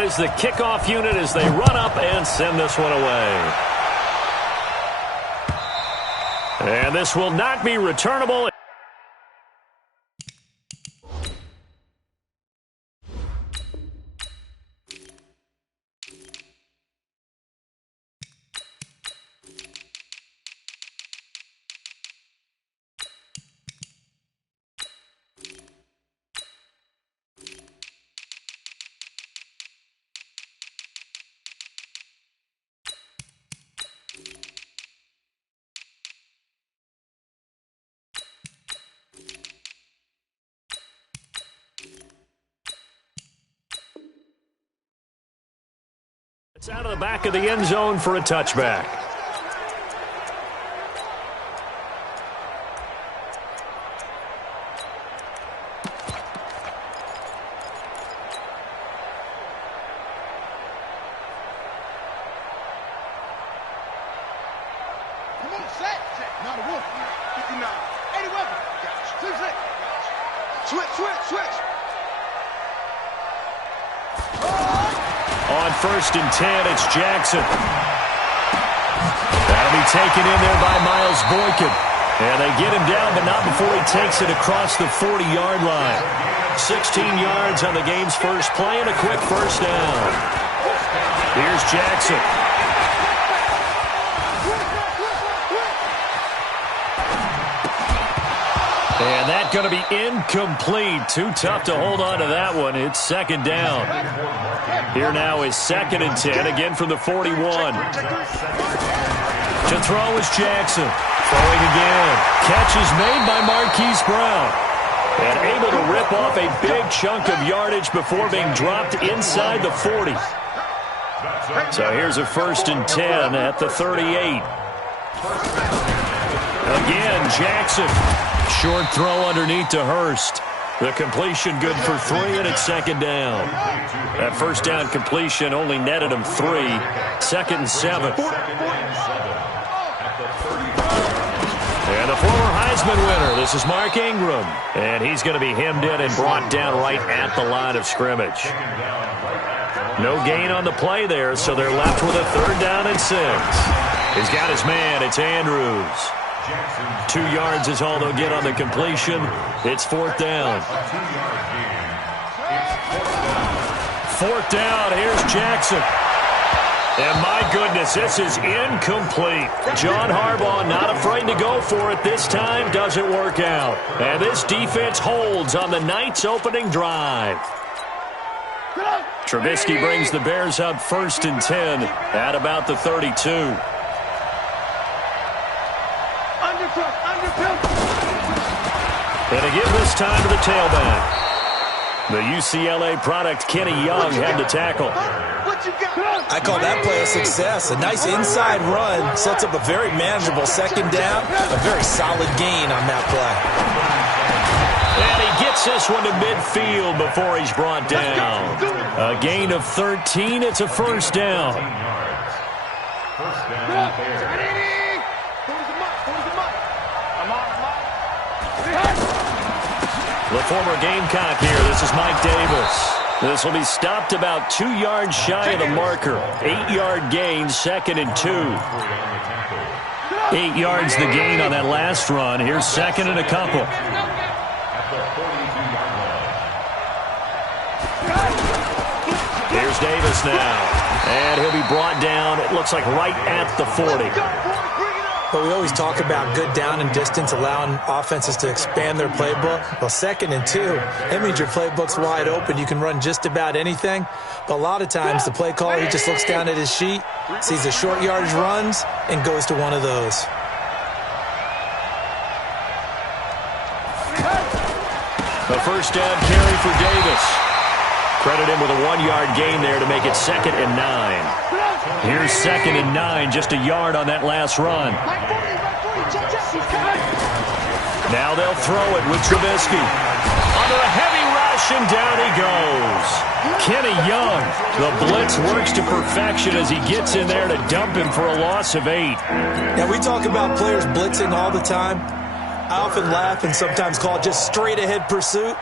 out is the kickoff unit as they run up and send this one away. And this will not be returnable. It's out of the back of the end zone for a touchback. Come on, set. Not a wolf. 59. 80 weapon. Switch. On 1st and 10, it's Jackson. That'll be taken in there by Miles Boykin. And they get him down, but not before he takes it across the 40-yard line. 16 yards on the game's first play and a quick first down. Here's Jackson. And that's going to be incomplete. Too tough to hold on to that one. It's second down. Here now is 2nd and 10, again from the 41. To throw is Jackson. Throwing again. Catch is made by Marquise Brown. And able to rip off a big chunk of yardage before being dropped inside the 40. So here's a 1st and 10 at the 38. Again, Jackson. Short throw underneath to Hurst. The completion good for 3, and it's second down. That first down completion only netted him 3. 2nd and 7. And the former Heisman winner, this is Mark Ingram. And he's going to be hemmed in and brought down right at the line of scrimmage. No gain on the play there, so they're left with a 3rd down and 6. He's got his man. It's Andrews. 2 yards is all they'll get on the completion. It's 4th down. 4th down. Here's Jackson. And my goodness, this is incomplete. John Harbaugh not afraid to go for it this time. Doesn't work out. And this defense holds on the night's opening drive. Trubisky brings the Bears up 1st and 10 at about the 32. And again this time to the tailback. The UCLA product, Kenny Young, had the tackle. I call that play a success. A nice inside run sets up a very manageable 2nd down. A very solid gain on that play. And he gets this one to midfield before he's brought down. A gain of 13. It's a 1st down. The former Gamecock here. This is Mike Davis. This will be stopped about 2 yards shy of the marker. 8-yard gain, 2nd and 2. 8 yards the gain on that last run. Here's 2nd and a couple. Here's Davis now. And he'll be brought down, it looks like right at the 40. But we always talk about good down and distance, allowing offenses to expand their playbook. Well, 2nd and 2, that means your playbook's wide open. You can run just about anything. But a lot of times, the play caller, he just looks down at his sheet, sees the short yardage runs, and goes to one of those. The 1st down carry for Davis. Credit him with a 1-yard gain there to make it 2nd and 9. Here's 2nd and 9, just a yard on that last run. Now they'll throw it with Trubisky. Under a heavy rush, and down he goes. Kenny Young, the blitz works to perfection as he gets in there to dump him for a loss of 8. Yeah, we talk about players blitzing all the time. I often laugh and sometimes call it just straight-ahead pursuit.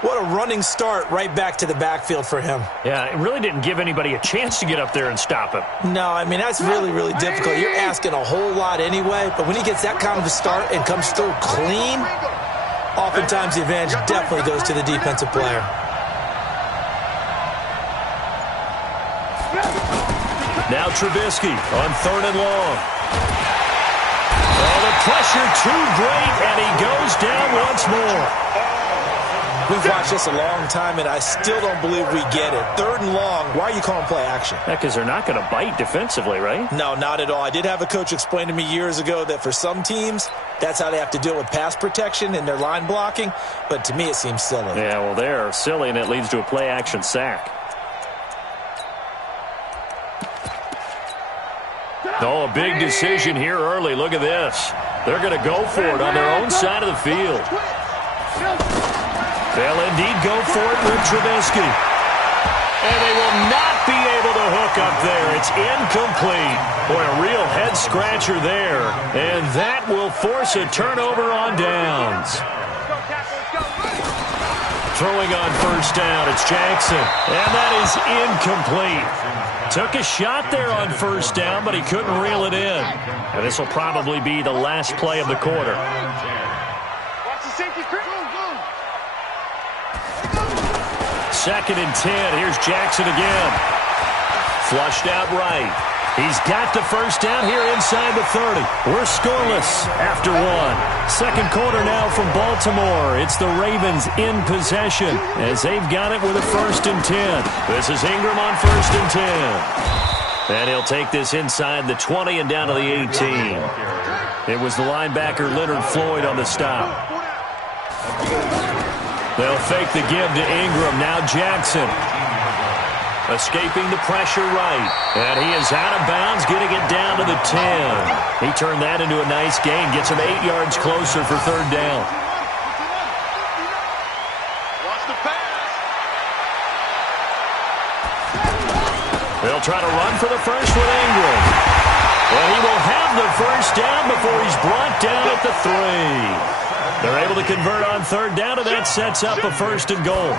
What a running start right back to the backfield for him. Yeah, it really didn't give anybody a chance to get up there and stop him. No, I mean, that's really, really difficult. You're asking a whole lot anyway, but when he gets that kind of a start and comes through clean, oftentimes the advantage definitely goes to the defensive player. Now Trubisky on 3rd and long. Oh, the pressure too great, and he goes down once more. We've watched this a long time, and I still don't believe we get it. 3rd and long, why are you calling play action? Yeah, because they're not going to bite defensively, right? No, not at all. I did have a coach explain to me years ago that for some teams, that's how they have to deal with pass protection and their line blocking, but to me it seems silly. Yeah, well, they're silly, and it leads to a play action sack. Oh, a big decision here early. Look at this. They're going to go for it on their own side of the field. They'll indeed go for it with Trubisky. And they will not be able to hook up there. It's incomplete. Boy, a real head-scratcher there. And that will force a turnover on downs. Throwing on 1st down, it's Jackson. And that is incomplete. Took a shot there on 1st down, but he couldn't reel it in. And this will probably be the last play of the quarter. Watch the safety. 2nd and 10. Here's Jackson again. Flushed out right. He's got the 1st down here inside the 30. We're scoreless after 1. 2nd quarter now from Baltimore. It's the Ravens in possession as they've got it with a 1st and 10. This is Ingram on 1st and 10. And he'll take this inside the 20 and down to the 18. It was the linebacker Leonard Floyd on the stop. They'll fake the give to Ingram. Now Jackson. Escaping the pressure right. And he is out of bounds, getting it down to the 10. He turned that into a nice gain. Gets him 8 yards closer for 3rd down. Watch the pass. They'll try to run for the first with Ingram. And he will have the 1st down before he's brought down at the 3. They're able to convert on 3rd down, and that sets up a 1st and goal.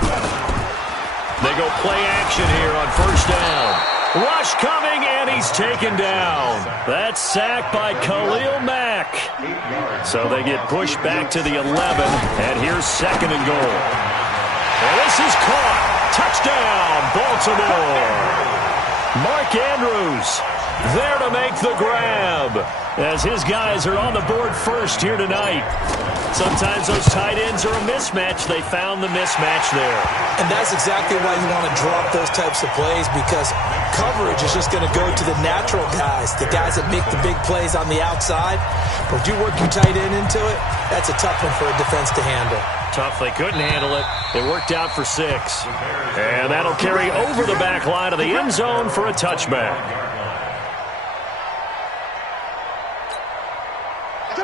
They go play action here on 1st down. Rush coming, and he's taken down. That's sacked by Khalil Mack. So they get pushed back to the 11, and here's 2nd and goal. And this is caught. Touchdown, Baltimore. Mark Andrews there to make the grab as his guys are on the board first here tonight. Sometimes those tight ends are a mismatch. They found the mismatch there. And that's exactly why you want to drop those types of plays, because coverage is just going to go to the natural guys, the guys that make the big plays on the outside. But if you work your tight end into it, that's a tough one for a defense to handle. Tough. They couldn't handle it. It worked out for 6. And that'll carry over the back line of the end zone for a touchback.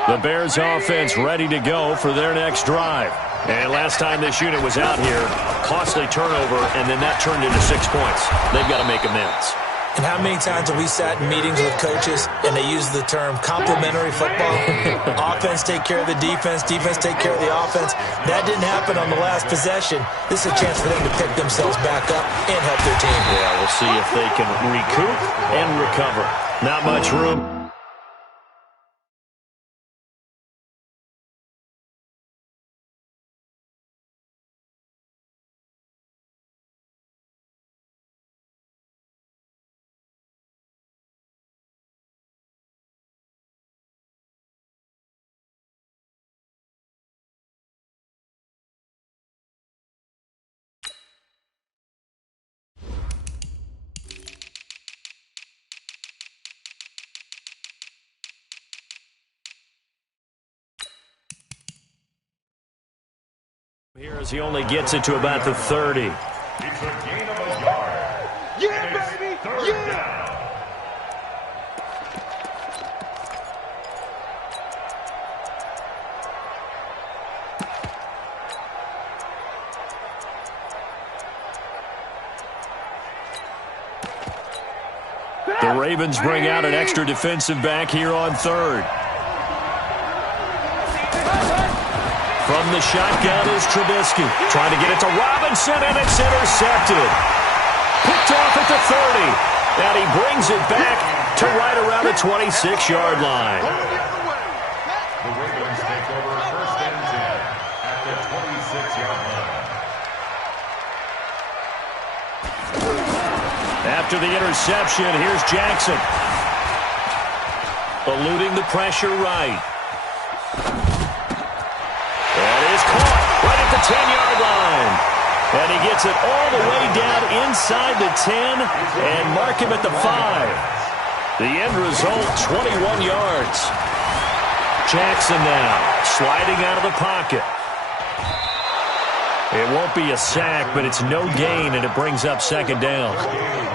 The Bears offense ready to go for their next drive. And last time this unit was out here, costly turnover, and then that turned into 6 points. They've got to make amends. And how many times have we sat in meetings with coaches and they use the term complementary football? Offense take care of the defense, defense take care of the offense. That didn't happen on the last possession. This is a chance for them to pick themselves back up and help their team. Yeah, we'll see if they can recoup and recover. Not much room. Here as he only gets it to about the 30. Yeah, baby! Yeah! The Ravens bring out an extra defensive back here on 3rd. From the shotgun is Trubisky. Trying to get it to Robinson, and it's intercepted. Picked off at the 30. And he brings it back to right around the 26-yard line. The Ravens take over 1st and 10 at the 26-yard line. After the interception, here's Jackson. Eluding the pressure right. That is caught right at the 10-yard line. And he gets it all the way down inside the 10 and mark him at the 5. The end result, 21 yards. Jackson now sliding out of the pocket. It won't be a sack, but it's no gain, and it brings up 2nd down.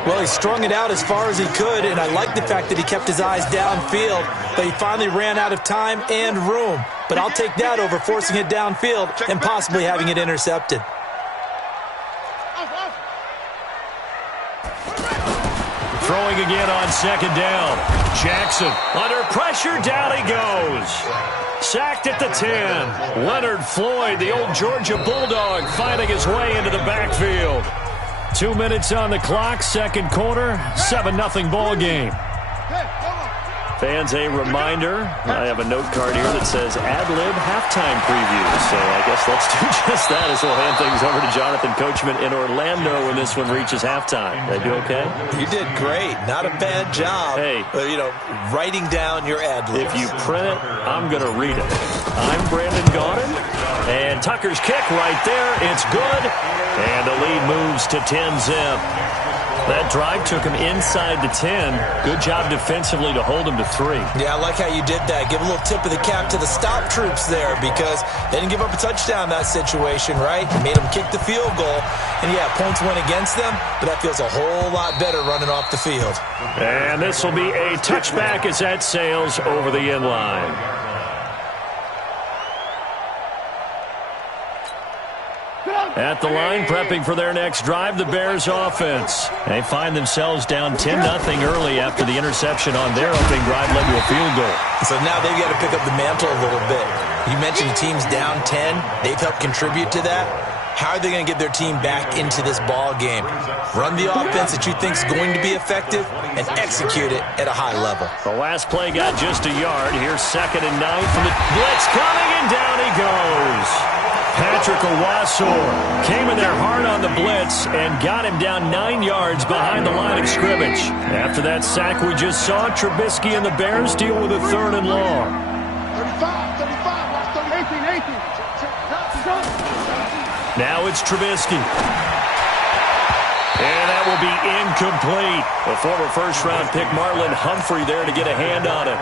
Well, he strung it out as far as he could, and I like the fact that he kept his eyes downfield, but he finally ran out of time and room. But I'll take that over forcing it downfield and possibly having it intercepted. Throwing again on 2nd down. Jackson under pressure, down he goes. Sacked at the 10. Leonard Floyd, the old Georgia Bulldog, finding his way into the backfield. 2 minutes on the clock, 2nd quarter, 7-0 ball game. Fans, a reminder, I have a note card here that says ad-lib halftime preview. So I guess let's do just that as we'll hand things over to Jonathan Coachman in Orlando when this one reaches halftime. Did I do okay? You did great. Not a bad job. Hey. Writing down your ad-libs. If you print it, I'm going to read it. I'm Brandon Gaudin. And Tucker's kick right there. It's good. And the lead moves to 10-zip. That drive took him inside the 10. Good job defensively to hold him to 3. Yeah, I like how you did that. Give a little tip of the cap to the stop troops there because they didn't give up a touchdown in that situation, right? Made them kick the field goal. And, yeah, points went against them, but that feels a whole lot better running off the field. And this will be a touchback as that sails over the end line. At the line, prepping for their next drive, the Bears offense. They find themselves down 10-0 early after the interception on their opening drive led to a field goal. So now they've got to pick up the mantle a little bit. You mentioned the team's down 10. They've helped contribute to that. How are they going to get their team back into this ball game? Run the offense that you think is going to be effective and execute it at a high level. The last play got just a yard. Here's 2nd and 9 from the blitz coming, and down he goes. Patrick Owasor came in there hard on the blitz and got him down 9 yards behind the line of scrimmage. After that sack we just saw, Trubisky and the Bears deal with a 3rd and long. 35, 18. Now it's Trubisky. And that will be incomplete. The former first-round pick Marlon Humphrey there to get a hand on it.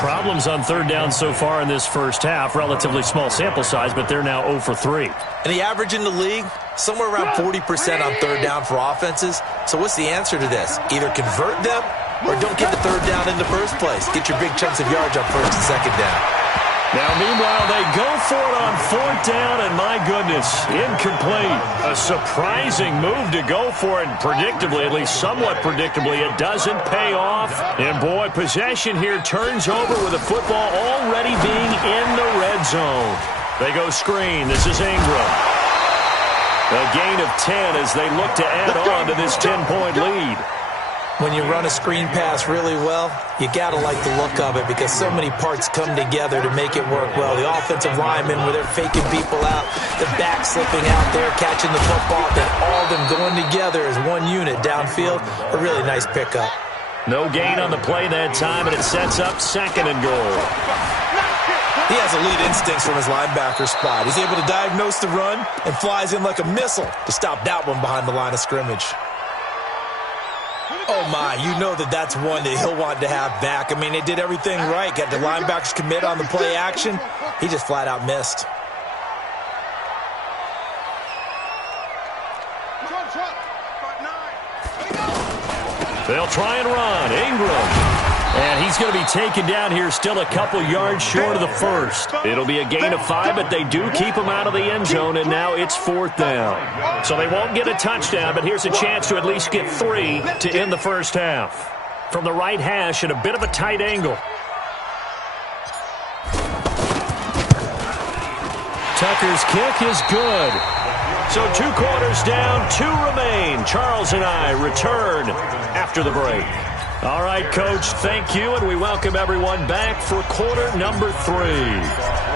Problems on 3rd down so far in this first half. Relatively small sample size, but they're now 0 for 3. And the average in the league, somewhere around 40% on 3rd down for offenses. So what's the answer to this? Either convert them or don't get the 3rd down in the first place. Get your big chunks of yards on 1st and 2nd down. Now, meanwhile, they go for it on 4th down, and my goodness, incomplete. A surprising move to go for it, and predictably, at least somewhat predictably, it doesn't pay off. And, boy, possession here turns over with the football already being in the red zone. They go screen. This is Ingram. A gain of 10 as they look to add on to this 10-point lead. When you run a screen pass really well, you got to like the look of it because so many parts come together to make it work well. The offensive linemen, where they're faking people out, the back slipping out there, catching the football, then all of them going together as one unit downfield. A really nice pickup. No gain on the play that time, and it sets up 2nd and goal. He has elite instincts from his linebacker spot. He's able to diagnose the run and flies in like a missile to stop that one behind the line of scrimmage. Oh, my, you know that's one that he'll want to have back. I mean, they did everything right. Got the linebackers commit on the play action. He just flat out missed. They'll try and run. Ingram. And he's going to be taken down here still a couple yards short of the first. It'll be a gain of 5, but they do keep him out of the end zone, and now it's 4th down. So they won't get a touchdown, but here's a chance to at least get 3 to end the first half. From the right hash at a bit of a tight angle. Tucker's kick is good. So 2 quarters down, 2 remain. Charles and I return after the break. All right, Coach, thank you, and we welcome everyone back for quarter number 3.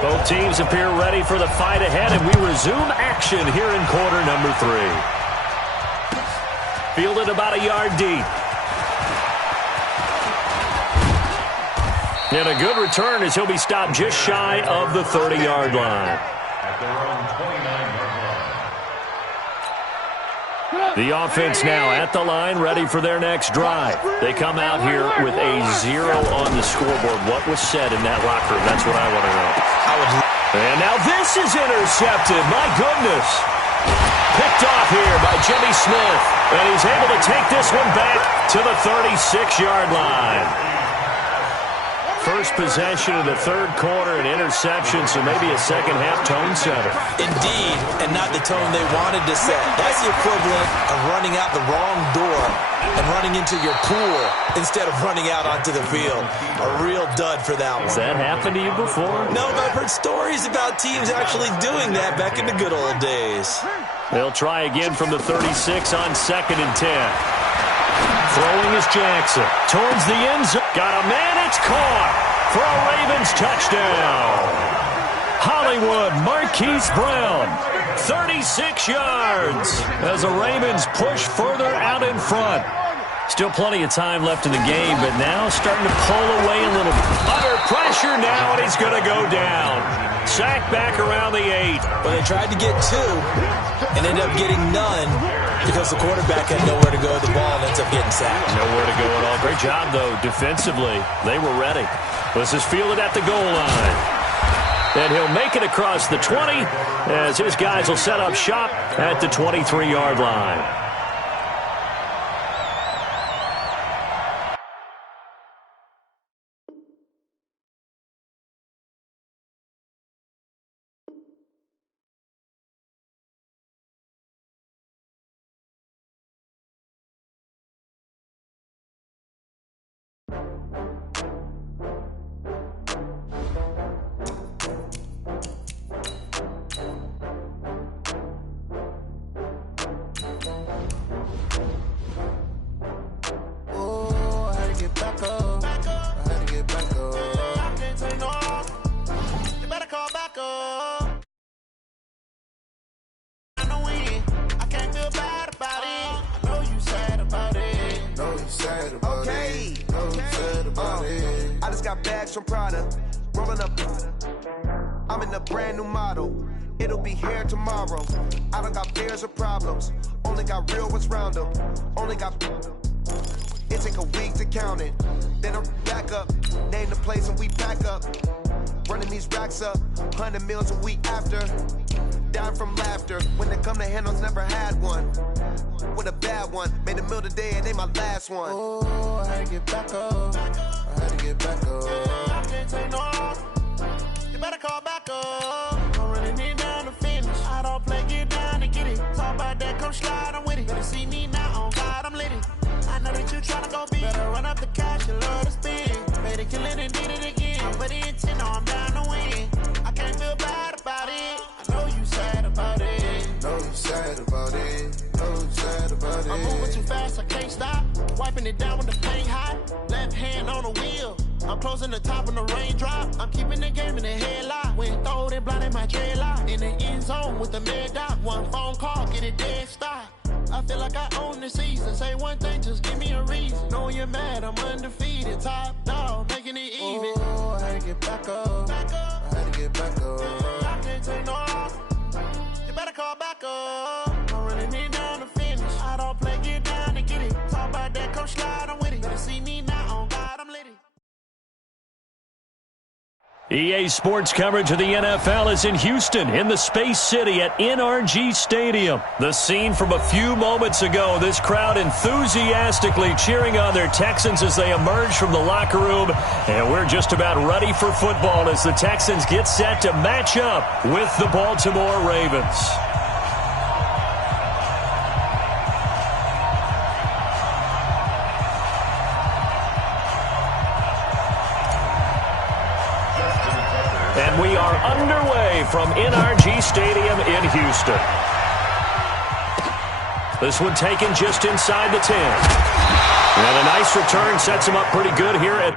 Both teams appear ready for the fight ahead, and we resume action here in quarter number 3. Fielded about a yard deep. And a good return as he'll be stopped just shy of the 30-yard line. At their own 29-yard line. The offense now at the line, ready for their next drive. They come out here with a 0 on the scoreboard. What was said in that locker room? That's what I want to know. And now this is intercepted. My goodness. Picked off here by Jimmy Smith. And he's able to take this one back to the 36-yard line. First possession of the 3rd quarter, an interception, so maybe a second-half tone setter. Indeed, and not the tone they wanted to set. That's the equivalent of running out the wrong door and running into your pool instead of running out onto the field. A real dud for that one. Has that happened to you before? No, but I've heard stories about teams actually doing that back in the good old days. They'll try again from the 36 on 2nd and 10. Throwing is Jackson. Towards the end zone. Got a man. It's caught for a Ravens touchdown. Hollywood Marquise Brown. 36 yards as the Ravens push further out in front. Still plenty of time left in the game, but now starting to pull away a little bit. Under pressure now, and he's going to go down. Sacked back around the 8. Well, they tried to get 2 and ended up getting none because the quarterback had nowhere to go. The ball ends up getting sacked. Nowhere to go at all. Great job, though, defensively. They were ready. This is fielded at the goal line. And he'll make it across the 20 as his guys will set up shop at the 23-yard line. From Prada, rolling up. I'm in a brand new model. It'll be here tomorrow. I don't got fears or problems. Only got real ones round them. Only got. It take a week to count it. Then I'm back up. Name the place and we pack up. Running these racks up. 100 meals a week after. Down from laughter. When they come to handles, never had one. With a bad one. Made a meal today and ain't my last one. Oh, I had to get back up. I had to get back up. I can't take no off. You better call back up. I'm running it down to finish. I don't play, get down and get it. Talk about that, come slide, I'm with it. Better see me now, on God, I'm lit it. I know that you tryna go big. Better run up the cash, you love to spin. Better kill it and did it again. But the intent, no, I'm down to win. I can't feel bad about it. I know you sad about it. Know you sad about it. Know you sad about it. I'm moving too fast, I can't stop. Wiping it down with the paint hot. Left hand on the wheel. I'm closing the top when the raindrop. I'm keeping the game in the headlock. When throwed and blinded my dreadlock. In the end zone with the mad dot. One phone call, get it dead stop. I feel like I own the season. Say one thing, just give me a reason. Knowing you're mad, I'm undefeated. Top dog, making it even. Oh, I had to get back up. I had to get back up. I can't take no off. You better call back up. I'm running it down to finish. I don't play, get down and get it. Talk about that, come slide, I'm with it. Better see me now, on God, I'm lit it. EA Sports coverage of the NFL is in Houston, in the Space City at NRG Stadium. The scene from a few moments ago, this crowd enthusiastically cheering on their Texans as they emerge from the locker room. And we're just about ready for football as the Texans get set to match up with the Baltimore Ravens. And we are underway from NRG Stadium in Houston. This one taken just inside the 10. And a nice return sets him up pretty good here at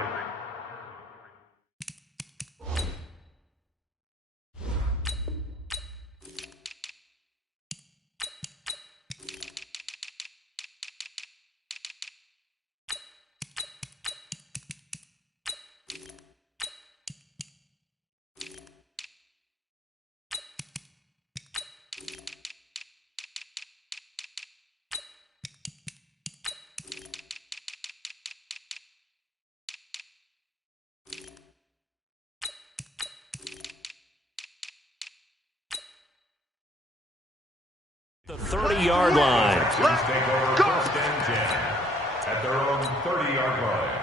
the 30-yard line. Take over first and 10 at their own 30-yard line.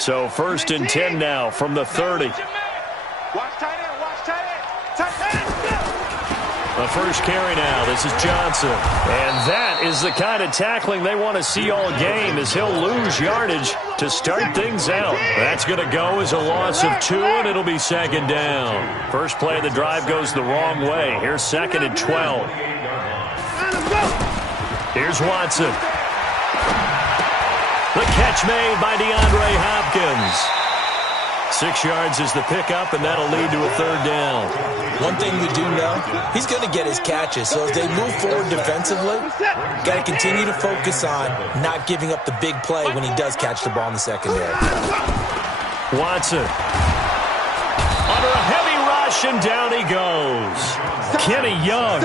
So first and 10 now from the 30. Watch tight end, watch tight end. Tight end. The first carry now. This is Johnson. And that is the kind of tackling they want to see all game, as he'll lose yardage to start things out. That's going to go as a loss of 2, and it'll be second down. First play of the drive goes the wrong way. Here's second and 12. Here's Watson. The catch made by DeAndre Hopkins. 6 yards is the pickup, and that'll lead to a third down. One thing we do know, he's going to get his catches. So as they move forward defensively, got to continue to focus on not giving up the big play when he does catch the ball in the secondary. Watson. Under a heavy rush, and down he goes. Kenny Young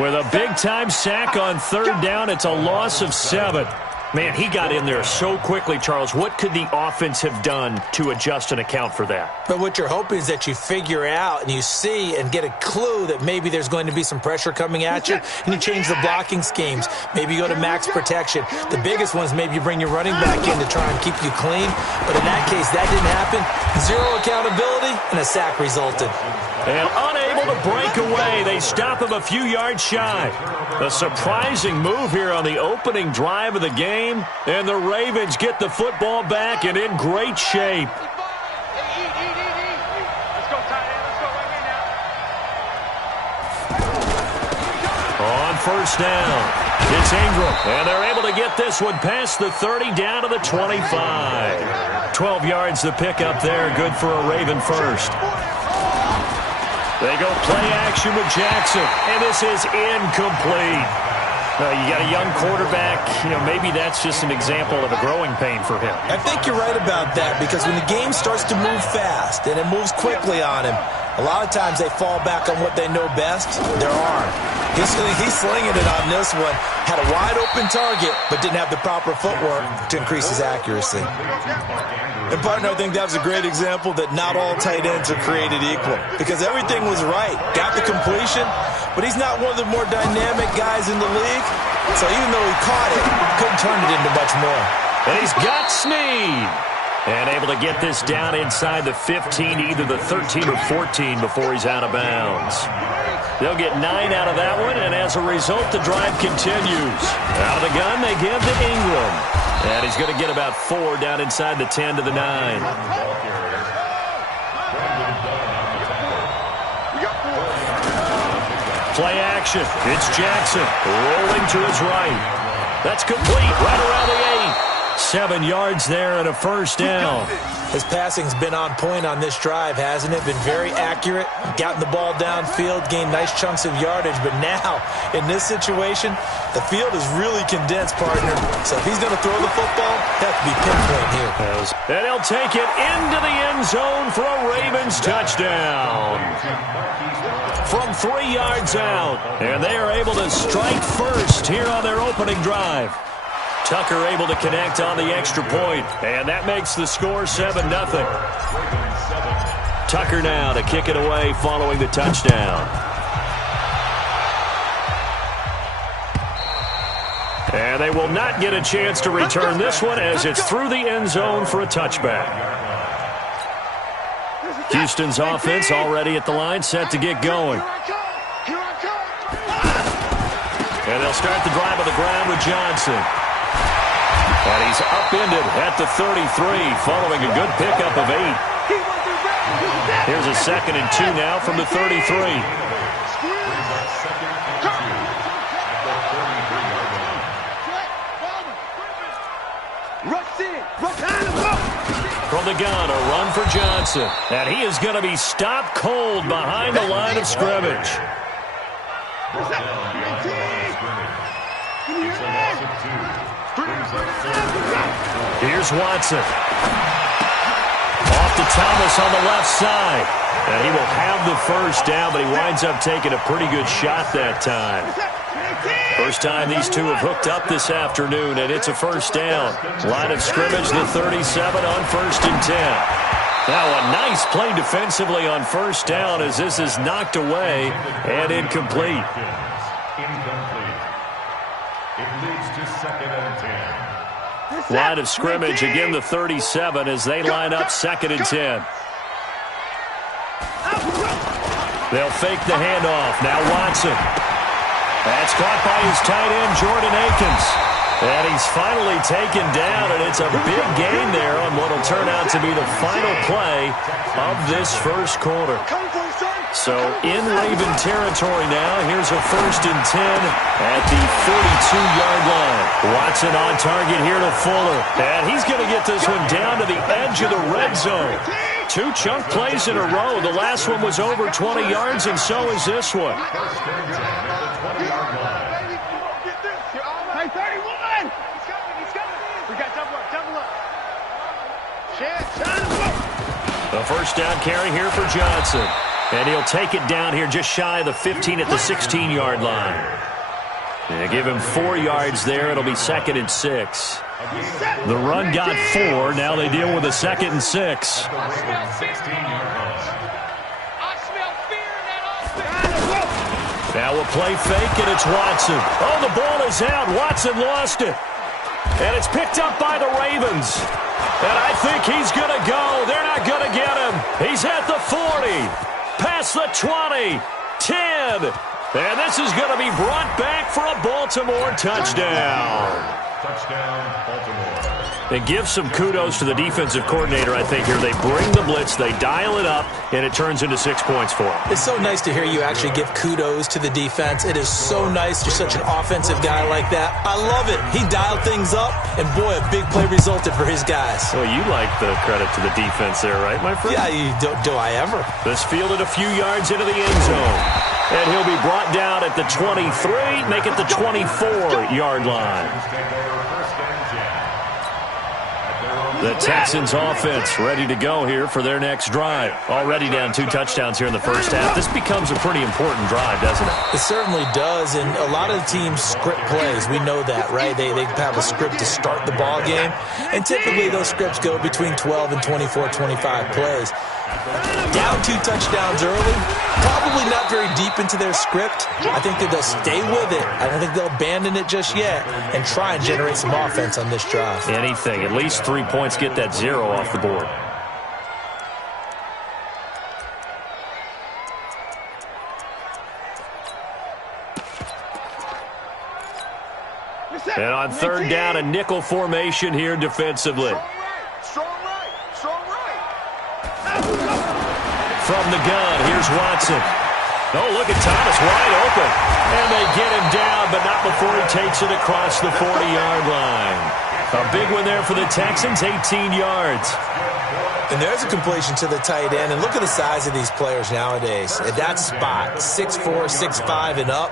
with a big-time sack on third down. It's a loss of 7. Man, he got in there so quickly, Charles. What could the offense have done to adjust and account for that? But what you're hoping is that you figure out and you see and get a clue that maybe there's going to be some pressure coming at you, and you change the blocking schemes. Maybe you go to max protection. The biggest one is maybe you bring your running back in to try and keep you clean. But in that case, that didn't happen. 0 accountability, and a sack resulted. And unable to break away, they stop him a few yards shy. A surprising move here on the opening drive of the game, and the Ravens get the football back and in great shape. Let's go tight end, let's go right here now. On first down, it's Ingram, and they're able to get this one past the 30 down to the 25. 12 yards the pickup there, good for a Raven first. They go play action with Jackson, and this is incomplete. You got a young quarterback. Maybe that's just an example of a growing pain for him. I think you're right about that, because when the game starts to move fast and it moves quickly on him, a lot of times they fall back on what they know best, their arm. He's slinging it on this one. Had a wide-open target, but didn't have the proper footwork to increase his accuracy. And, partner, I think that was a great example that not all tight ends are created equal, because everything was right. Got the completion, but he's not one of the more dynamic guys in the league. So even though he caught it, couldn't turn it into much more. And he's got Snead. And able to get this down inside the 15, either the 13 or 14 before he's out of bounds. They'll get 9 out of that one, and as a result, the drive continues. Out of the gun, they give to Ingram. And he's going to get about 4 down inside the 10 to the 9. Play action. It's Jackson rolling to his right. That's complete right around the 8. 7 yards there and a first down. His passing's been on point on this drive, hasn't it? Been very accurate, gotten the ball downfield, gained nice chunks of yardage. But now, in this situation, the field is really condensed, partner. So if he's going to throw the football, that could be pinpoint here. And he'll take it into the end zone for a Ravens touchdown. From 3 yards out. And they are able to strike first here on their opening drive. Tucker able to connect on the extra point, and that makes the score 7-0. Tucker now to kick it away following the touchdown. And they will not get a chance to return this one as it's through the end zone for a touchback. Houston's offense already at the line, set to get going. And they'll start the drive on the ground with Johnson. And he's upended at the 33, following a good pickup of 8. Here's a 2nd and 2 now from the 33. From the gun, a run for Johnson. And he is going to be stopped cold behind the line of scrimmage. Here's Watson. Off to Thomas on the left side. And he will have the first down, but he winds up taking a pretty good shot that time. First time these two have hooked up this afternoon, and it's a first down. Line of scrimmage, the 37 on 1st and 10. Now a nice play defensively on first down as this is knocked away and incomplete. Incomplete. It leads to 2nd and 10. Line of scrimmage, again the 37 as they line up 2nd and 10. They'll fake the handoff. Now Watson. That's caught by his tight end, Jordan Akins. And he's finally taken down, and it's a big gain there on what will turn out to be the final play of this first quarter. So in Raven territory now, here's a 1st and 10 at the 42-yard line. Watson on target here to Fuller. And he's going to get this one down to the edge of the red zone. 2 chunk plays in a row. The last one was over 20 yards, and so is this one. Hey, 31! He's coming, he's coming. We got double up. The first down carry here for Johnson. And he'll take it down here just shy of the 15 at the 16-yard line. And give him 4 yards there. It'll be 2nd and 6. The run got 4. Now they deal with a 2nd and 6. Now a play fake, and it's Watson. Oh, the ball is out. Watson lost it. And it's picked up by the Ravens. And I think he's going to go. They're not going to get him. He's at the 40. Past the 20. 10. And this is going to be brought back for a Baltimore touchdown. Touchdown, Baltimore. And give some kudos to the defensive coordinator, I think, here. They bring the blitz, they dial it up, and it turns into 6 points for them. It's so nice to hear you actually give kudos to the defense. It is so nice. You're such an offensive guy like that. I love it. He dialed things up, and boy, a big play resulted for his guys. Well, you like the credit to the defense there, right, my friend? Yeah, do I ever? This fielded a few yards into the end zone. And he'll be brought down at the 23, make it the 24-yard line. The Texans offense ready to go here for their next drive. Already down 2 touchdowns here in the first half. This becomes a pretty important drive, doesn't it? It certainly does, and a lot of the teams script plays. We know that, right? They have a script to start the ball game, and typically those scripts go between 12 and 24, 25 plays. Down 2 touchdowns early, probably not very deep into their script. I think that they'll stay with it. I don't think they'll abandon it just yet and try and generate some offense on this drive. Anything. At least 3 points, get that 0 off the board. And on 3rd down, a nickel formation here defensively. From the gun, here's Watson. Oh, look at Thomas, wide open. And they get him down, but not before he takes it across the 40-yard line. A big one there for the Texans, 18 yards. And there's a completion to the tight end. And look at the size of these players nowadays. At that spot, 6'4", 6'5", and up.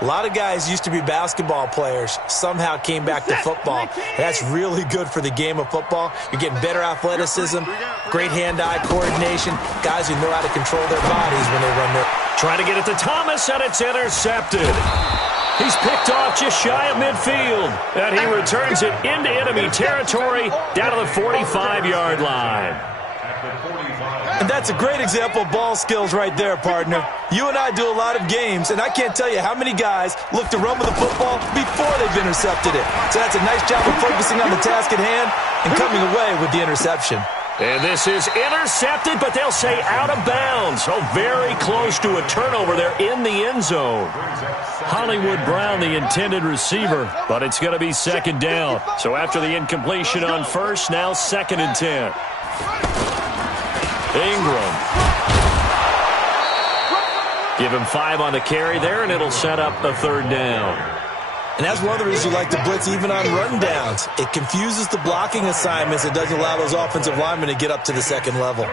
A lot of guys used to be basketball players, somehow came back to football. And that's really good for the game of football. You're getting better athleticism, great hand-eye coordination, guys who know how to control their bodies when they run their... Trying to get it to Thomas, and it's intercepted. He's picked off just shy of midfield, and he returns it into enemy territory down to the 45-yard line. At the 45. And that's a great example of ball skills right there, partner. You and I do a lot of games, and I can't tell you how many guys look to run with the football before they've intercepted it. So that's a nice job of focusing on the task at hand and coming away with the interception. And this is intercepted, but they'll say out of bounds. Oh, very close to a turnover there in the end zone. Hollywood Brown, the intended receiver, but it's going to be second down. So after the incompletion on first, now 2nd and 10. Ingram. Give him 5 on the carry there, and it'll set up the 3rd down. And that's one of the reasons you like to blitz even on rundowns. It confuses the blocking assignments. It doesn't allow those offensive linemen to get up to the second level.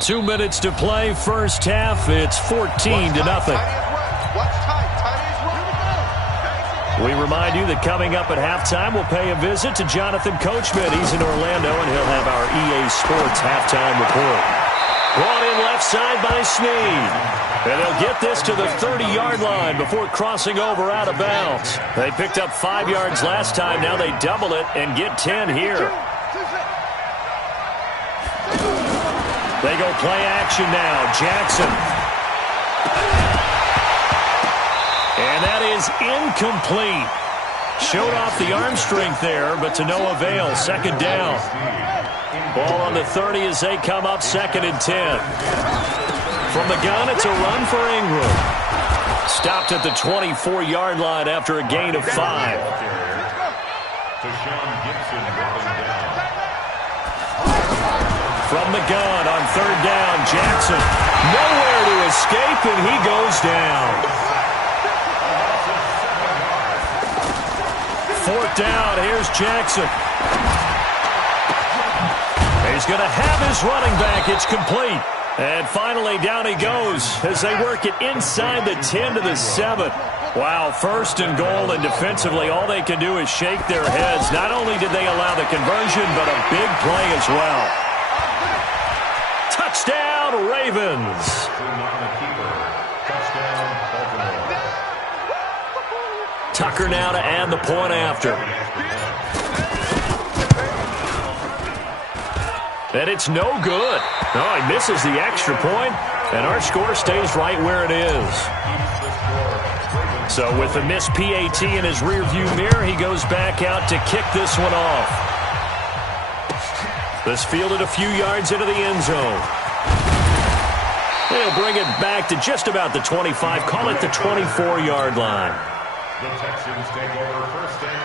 2 minutes to play, first half. It's 14-0. We remind you that coming up at halftime, we'll pay a visit to Jonathan Coachman. He's in Orlando, and he'll have our EA Sports halftime report. Brought in left side by Snead. And they'll get this to the 30-yard line before crossing over out of bounds. They picked up 5 yards last time. Now they double it and get 10 here. They go play action now. Jackson. And that is incomplete. Showed off the arm strength there, but to no avail. Second down. Ball on the 30 as they come up 2nd and 10. From the gun, it's a run for Ingram. Stopped at the 24-yard line after a gain of 5. From the gun on 3rd down, Jackson. Nowhere to escape, and he goes down. 4th down, here's Jackson. He's going to have his running back. It's complete. And finally, down he goes as they work it inside the 10 to the 7. Wow, 1st and goal, and defensively, all they can do is shake their heads. Not only did they allow the conversion, but a big play as well. Touchdown, Ravens. Tucker now to add the point after. And it's no good. No, he misses the extra point, and our score stays right where it is. So with the missed PAT in his rearview mirror, he goes back out to kick this one off. This fielded a few yards into the end zone. He'll bring it back to just about the 25, call it the 24-yard line.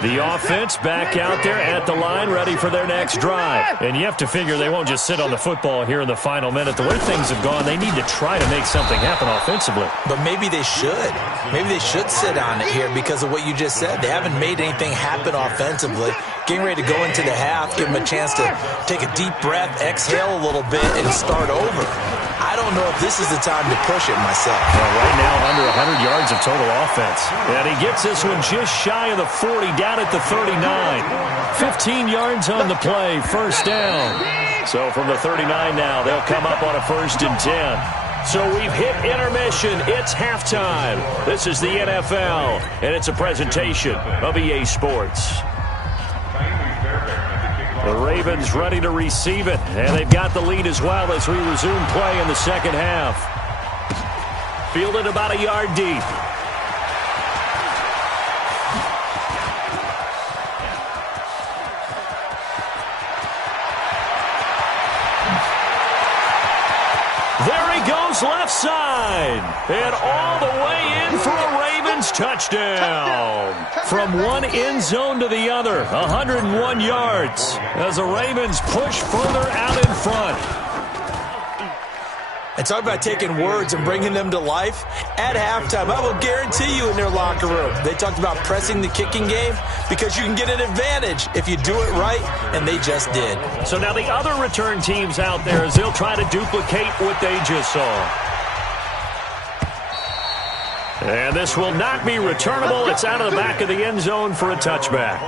The offense back out there at the line, ready for their next drive. And you have to figure they won't just sit on the football here in the final minute. The way things have gone, they need to try to make something happen offensively. But maybe they should. Maybe they should sit on it here because of what you just said. They haven't made anything happen offensively. Getting ready to go into the half, give them a chance to take a deep breath, exhale a little bit, and start over. I don't know if this is the time to push it myself. Well, right now, under 100 yards of total offense. And he gets this one just shy of the 40, down at the 39. 15 yards on the play, 1st down. So from the 39 now, they'll come up on a 1st and 10. So we've hit intermission. It's halftime. This is the NFL, and it's a presentation of EA Sports. The Ravens ready to receive it, and they've got the lead as well as we resume play in the second half. Fielded about a yard deep. There he goes left side, and all the way in for a Ravens touchdown. From one end zone to the other, 101 yards as the Ravens push further out in front. And talk about taking words and bringing them to life. At halftime, I will guarantee you in their locker room, they talked about pressing the kicking game because you can get an advantage if you do it right, and they just did. So now the other return teams out there as they'll try to duplicate what they just saw. And this will not be returnable. It's out of the back of the end zone for a touchback.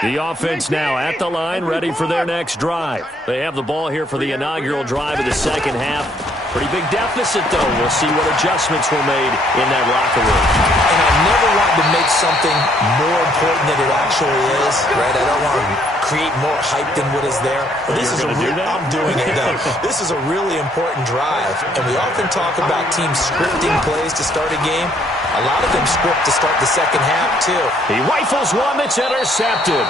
The offense now at the line, ready for their next drive. They have the ball here for the inaugural drive of the second half. Pretty big deficit, though. We'll see what adjustments were made in that locker room. And I never want to make something more important than it actually is, right? I don't want to create more hype than what is there. But this is I'm doing it, though. This is a really important drive. And we often talk about teams scripting plays to start a game. A lot of them script to start the second half, too. He rifles one that's intercepted.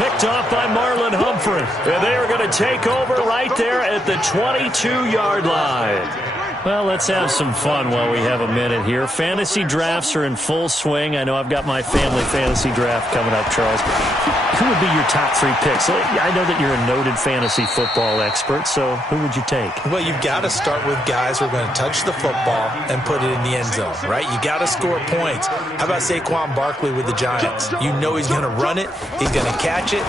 Picked off by Marlon Humphrey. And they are going to take over right there at the 22-yard line. Well, let's have some fun while we have a minute here. Fantasy drafts are in full swing. I know I've got my family fantasy draft coming up, Charles. Who would be your top 3 picks? I know that you're a noted fantasy football expert, so who would you take? Well, you've got to start with guys who are going to touch the football and put it in the end zone, right? You got to score points. How about Saquon Barkley with the Giants? You know he's going to run it. He's going to catch it.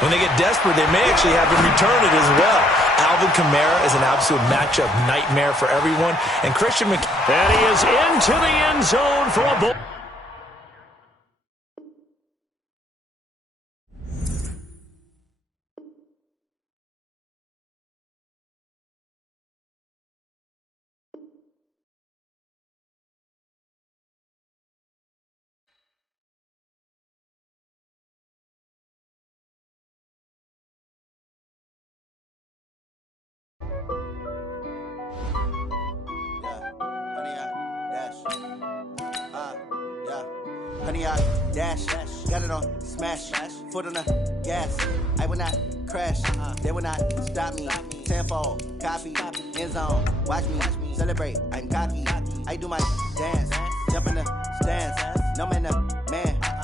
When they get desperate, they may actually have him return it as well. Alvin Kamara is an absolute matchup nightmare for everyone. And Christian McCaffrey. And he is into the end zone for a ball. Honey, I dash, got it on smash, foot on the gas. I will not crash, they will not stop me. Tenfold, copy, end zone, watch me celebrate. I'm cocky, I do my dance, jump in the stands. No man,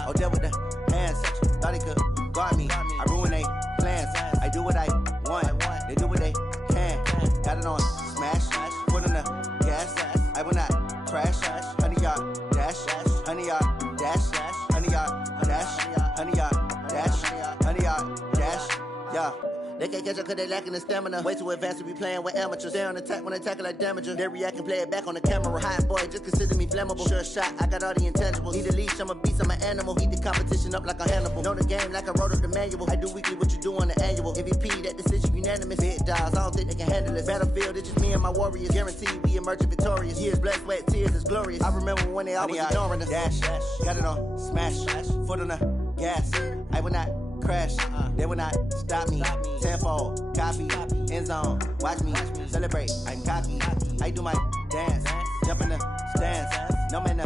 oh, deal with the hands. Thought he could guard me, I ruin they plans. I do what I want, they do what they can. Got it on smash, foot on the gas. I will not crash, honey, y'all dash, honey, y'all dash, honey, y'all dash, honey, y'all dash, honey, y'all dash, yeah. They can't catch up cause they lacking the stamina. Way too advanced to be playing with amateurs. Stay on attack when they tackle like damager. They react and play it back on the camera. Hot boy, just consider me flammable. Sure shot, I got all the intangibles. Need a leash, I'm a beast, I'm an animal. Heat the competition up like a Hannibal. Know the game like I wrote up the manual. I do weekly what you do on the annual. MVP, that decision unanimous. Big dogs, I don't think they can handle it. Battlefield, it's just me and my warriors. Guaranteed we emerging victorious. Years, blood, sweat, tears, is glorious. I remember when they always ignoring us. Dash, got it on smash, foot on the gas. I will not crash, they will not stop me. Tenfold, copy, end zone, watch me celebrate. I'm cocky, I do my dance, jump in the stands. No man,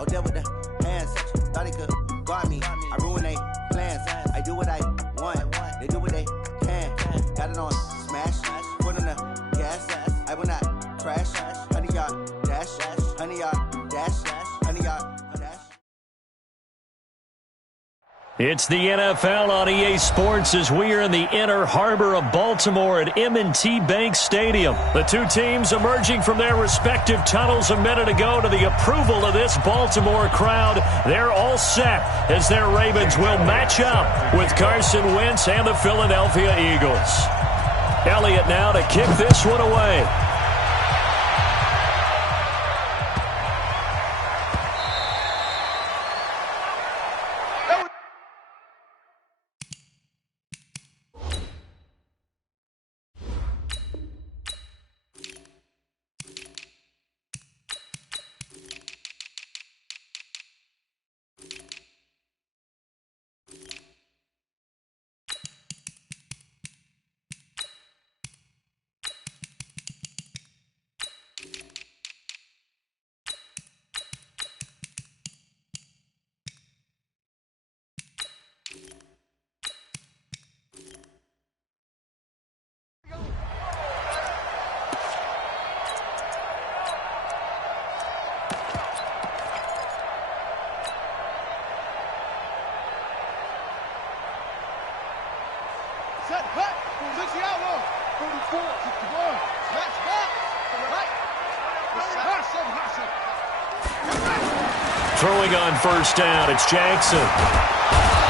oh, deal with the hands. Thought he could guard me, I ruin they plans. I do what I want, they do what they can. Got it on smash, foot on the gas. I will not crash, honey, y'all dash, honey, y'all dash, honey, y'all dash. It's the NFL on EA Sports as we are in the inner harbor of Baltimore at M&T Bank Stadium. The two teams emerging from their respective tunnels a minute ago to the approval of this Baltimore crowd. They're all set as their Ravens will match up with Carson Wentz and the Philadelphia Eagles. Elliott now to kick this one away. Set, hut, position outlaw. 34, 61. Match back. Right. Throwing on first down, it's Jackson.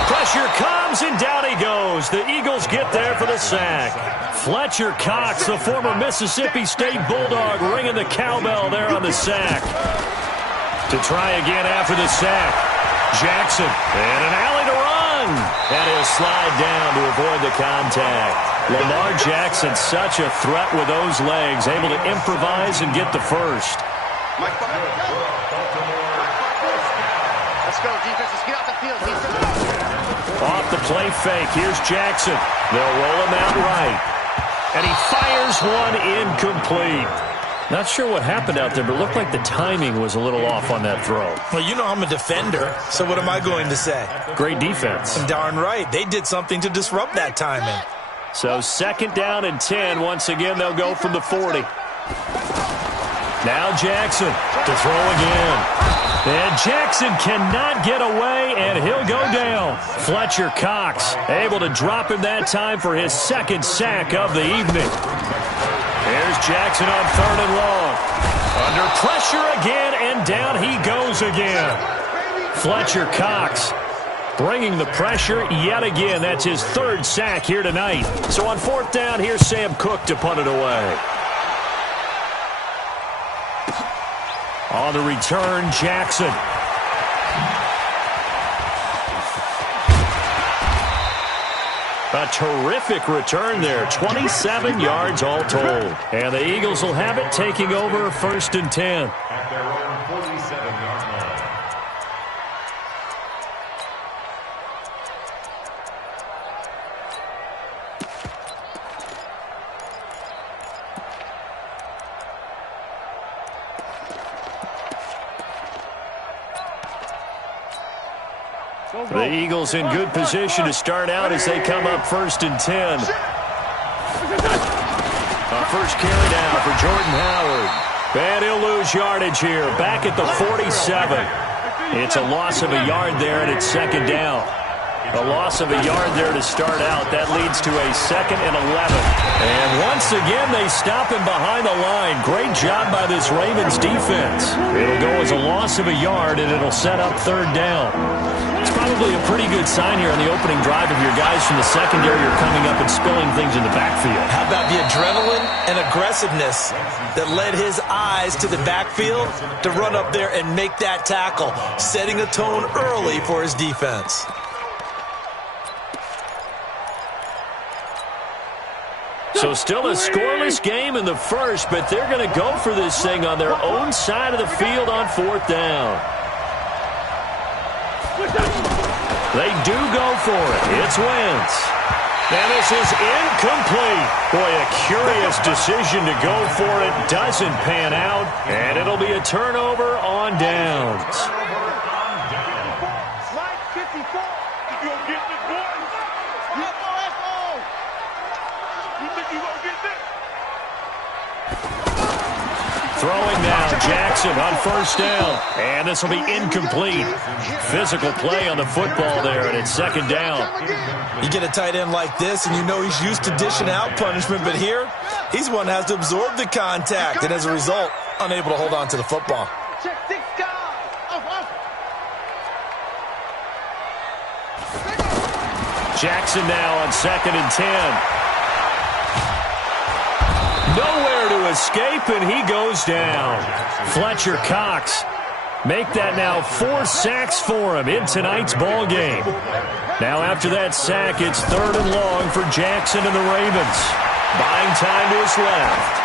Pressure comes, and down he goes. The Eagles get there for the sack. Fletcher Cox, the former Mississippi State Bulldog, ringing the cowbell there on the sack. To try again after the sack. Jackson, and an alley to run. And he'll slide down to avoid the contact. Lamar Jackson, such a threat with those legs, able to improvise and get the first. Let's go, defense. Let's get off the field, defense. Off the play fake. Here's Jackson. They'll roll him out right. And he fires one incomplete. Not sure what happened out there, but it looked like the timing was a little off on that throw. Well, you know I'm a defender, so what am I going to say? Great defense. Darn right. They did something to disrupt that timing. So 2nd down and 10. Once again, they'll go from the 40. Now Jackson to throw again. And Jackson cannot get away, and he'll go down. Fletcher Cox able to drop him that time for his 2nd sack of the evening. Here's Jackson on 3rd and long. Under pressure again, and down he goes again. Fletcher Cox bringing the pressure yet again. That's his 3rd sack here tonight. So on 4th down, here's Sam Cook to punt it away. On the return, Jackson. A terrific return there. 27 yards all told. And the Eagles will have it, taking over 1st and 10. At their own 47-yard line. The Eagles in good position to start out as they come up 1st and 10. First carry now for Jordan Howard. And he'll lose yardage here. Back at the 47. It's a loss of a yard there, and it's 2nd down. A loss of a yard there to start out. That leads to a 2nd and 11. And once again, they stop him behind the line. Great job by this Ravens defense. It'll go as a loss of a yard, and it'll set up 3rd down. It's probably a pretty good sign here on the opening drive of your guys from the secondary are coming up and spilling things in the backfield. How about the adrenaline and aggressiveness that led his eyes to the backfield to run up there and make that tackle, setting a tone early for his defense. So still a scoreless game in the first, but they're going to go for this thing on their own side of the field on 4th down. They do go for it. It's Wentz. And this is incomplete. Boy, a curious decision to go for it. Doesn't pan out. And it'll be a turnover on downs. Line 54. You gonna get this, boys? Let's go. You think you gonna get this? Throwing now, Jackson on 1st down. And this will be incomplete. Physical play on the football there, and it's 2nd down. You get a tight end like this, and you know he's used to dishing out punishment, but here, he's one that has to absorb the contact, and as a result, unable to hold on to the football. Check 6 guys. Jackson now on 2nd and 10. Nowhere to escape, and he goes down. Fletcher Cox make that now 4 sacks for him in tonight's ball game. Now after that sack, it's 3rd and long for Jackson and the Ravens. Buying time to his left.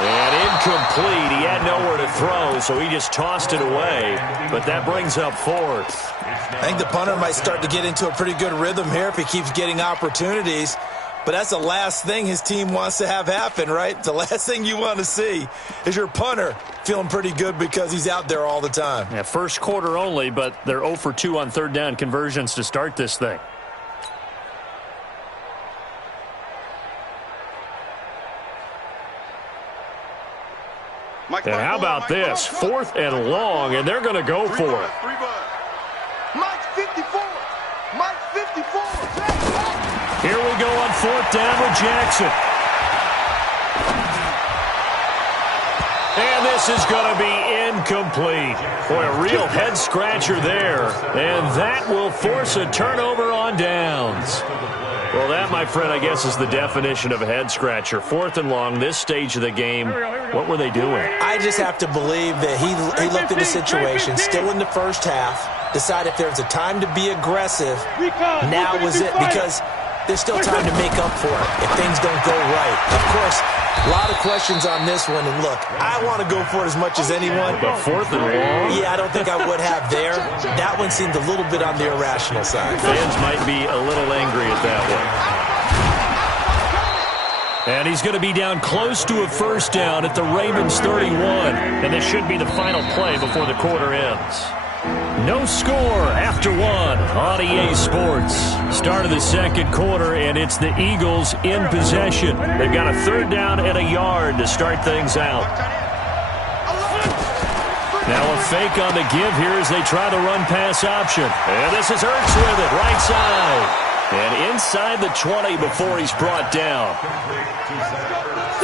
And incomplete. He had nowhere to throw, so he just tossed it away. But that brings up 4th. I think the punter might start to get into a pretty good rhythm here if he keeps getting opportunities. But that's the last thing his team wants to have happen, right? The last thing you want to see is your punter feeling pretty good because he's out there all the time. Yeah, first quarter only, but they're 0 for 2 on 3rd down conversions to start this thing. And how about this? 4th and long, and they're going to go for it. Mike 54. Mike 54. Here we go on 4th down with Jackson. And this is going to be incomplete. Boy, a real head-scratcher there. And that will force a turnover on downs. Well, that, my friend, I guess is the definition of a head-scratcher. 4th and long, this stage of the game, what were they doing? I just have to believe that he looked at the situation, still in the first half, decided if there was a time to be aggressive, now was it. Because there's still time to make up for it if things don't go right. Of course, a lot of questions on this one, and look, I want to go for it as much as anyone. But 4th and long? Yeah, I don't think I would have there. That one seemed a little bit on the irrational side. Fans might be a little angry at that one. And he's going to be down close to a first down at the Ravens 31. And this should be the final play before the quarter ends. No score after one on EA Sports. Start of the second quarter, and it's the Eagles in possession. They've got a 3rd down and a yard to start things out. Now a fake on the give here as they try the run-pass option. And this is Ertz with it, right side. And inside the 20 before he's brought down.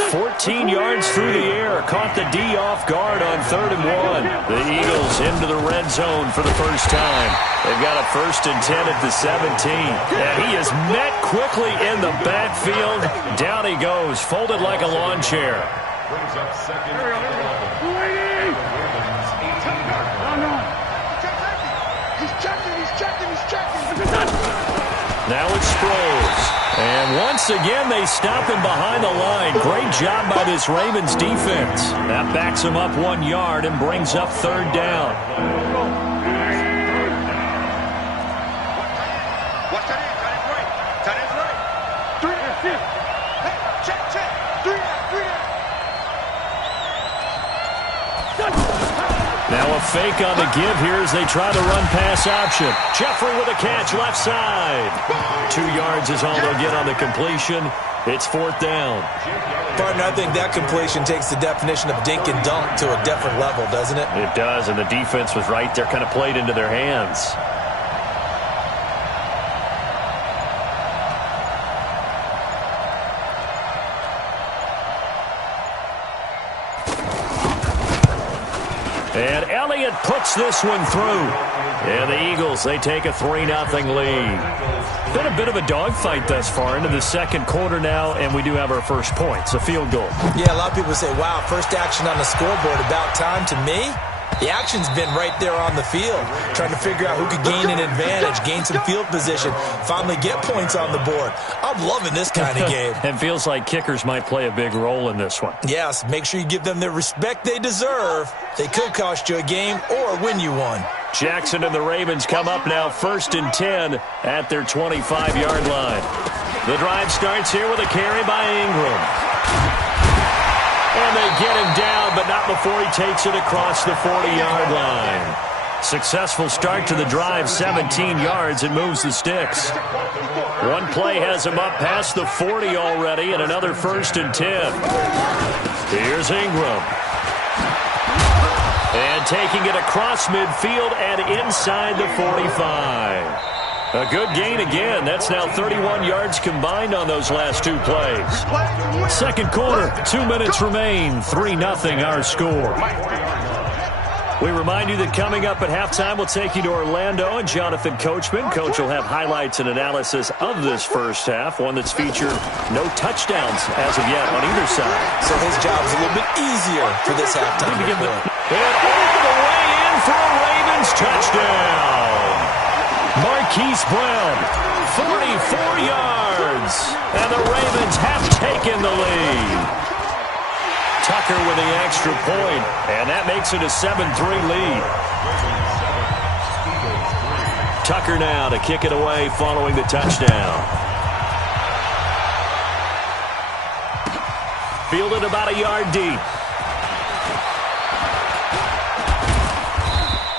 14 yards through the air. Caught the D off guard on 3rd and 1. The Eagles into the red zone for the first time. They've got a 1st and 10 at the 17. And he is met quickly in the backfield. Down he goes, folded like a lawn chair. Brings up 2nd and 11. Now it's Sproles. And once again, they stop him behind the line. Great job by this Ravens defense. That backs him up 1 yard and brings up 3rd down. Now a fake on the give here as they try the run-pass option. Jeffrey with a catch left side. 2 yards is all they'll get on the completion. It's 4th down. Partner, I think that completion takes the definition of dink and dunk to a different level, doesn't it? It does, and the defense was right there, kind of played into their hands. And Elliott puts this one through. And the Eagles, they take a 3-0 lead. Been a bit of a dogfight thus far into the second quarter now, and we do have our first points, a field goal. Yeah, a lot of people say, wow, first action on the scoreboard, about time. To me, the action's been right there on the field, trying to figure out who could gain an advantage, gain some field position, finally get points on the board. I'm loving this kind of game. It feels like kickers might play a big role in this one. Yes, make sure you give them the respect they deserve. They could cost you a game or win you one. Jackson and the Ravens come up now 1st and 10 at their 25-yard line. The drive starts here with a carry by Ingram. And they get him down, but not before he takes it across the 40-yard line. Successful start to the drive, 17 yards, and moves the sticks. One play has him up past the 40 already, and another 1st and 10. Here's Ingram. And taking it across midfield and inside the 45. A good gain again. That's now 31 yards combined on those last 2 plays. Second quarter, 2 minutes remain. 3-0 our score. We remind you that coming up at halftime, we'll take you to Orlando and Jonathan Coachman. Coach will have highlights and analysis of this first half, one that's featured no touchdowns as of yet on either side. So his job's a little bit easier for this halftime. And all the way in for a Ravens touchdown. Marquise Brown, 44 yards, and the Ravens have taken the lead. Tucker with the extra point, and that makes it a 7-3 lead. Tucker now to kick it away following the touchdown. Fielded about a yard deep.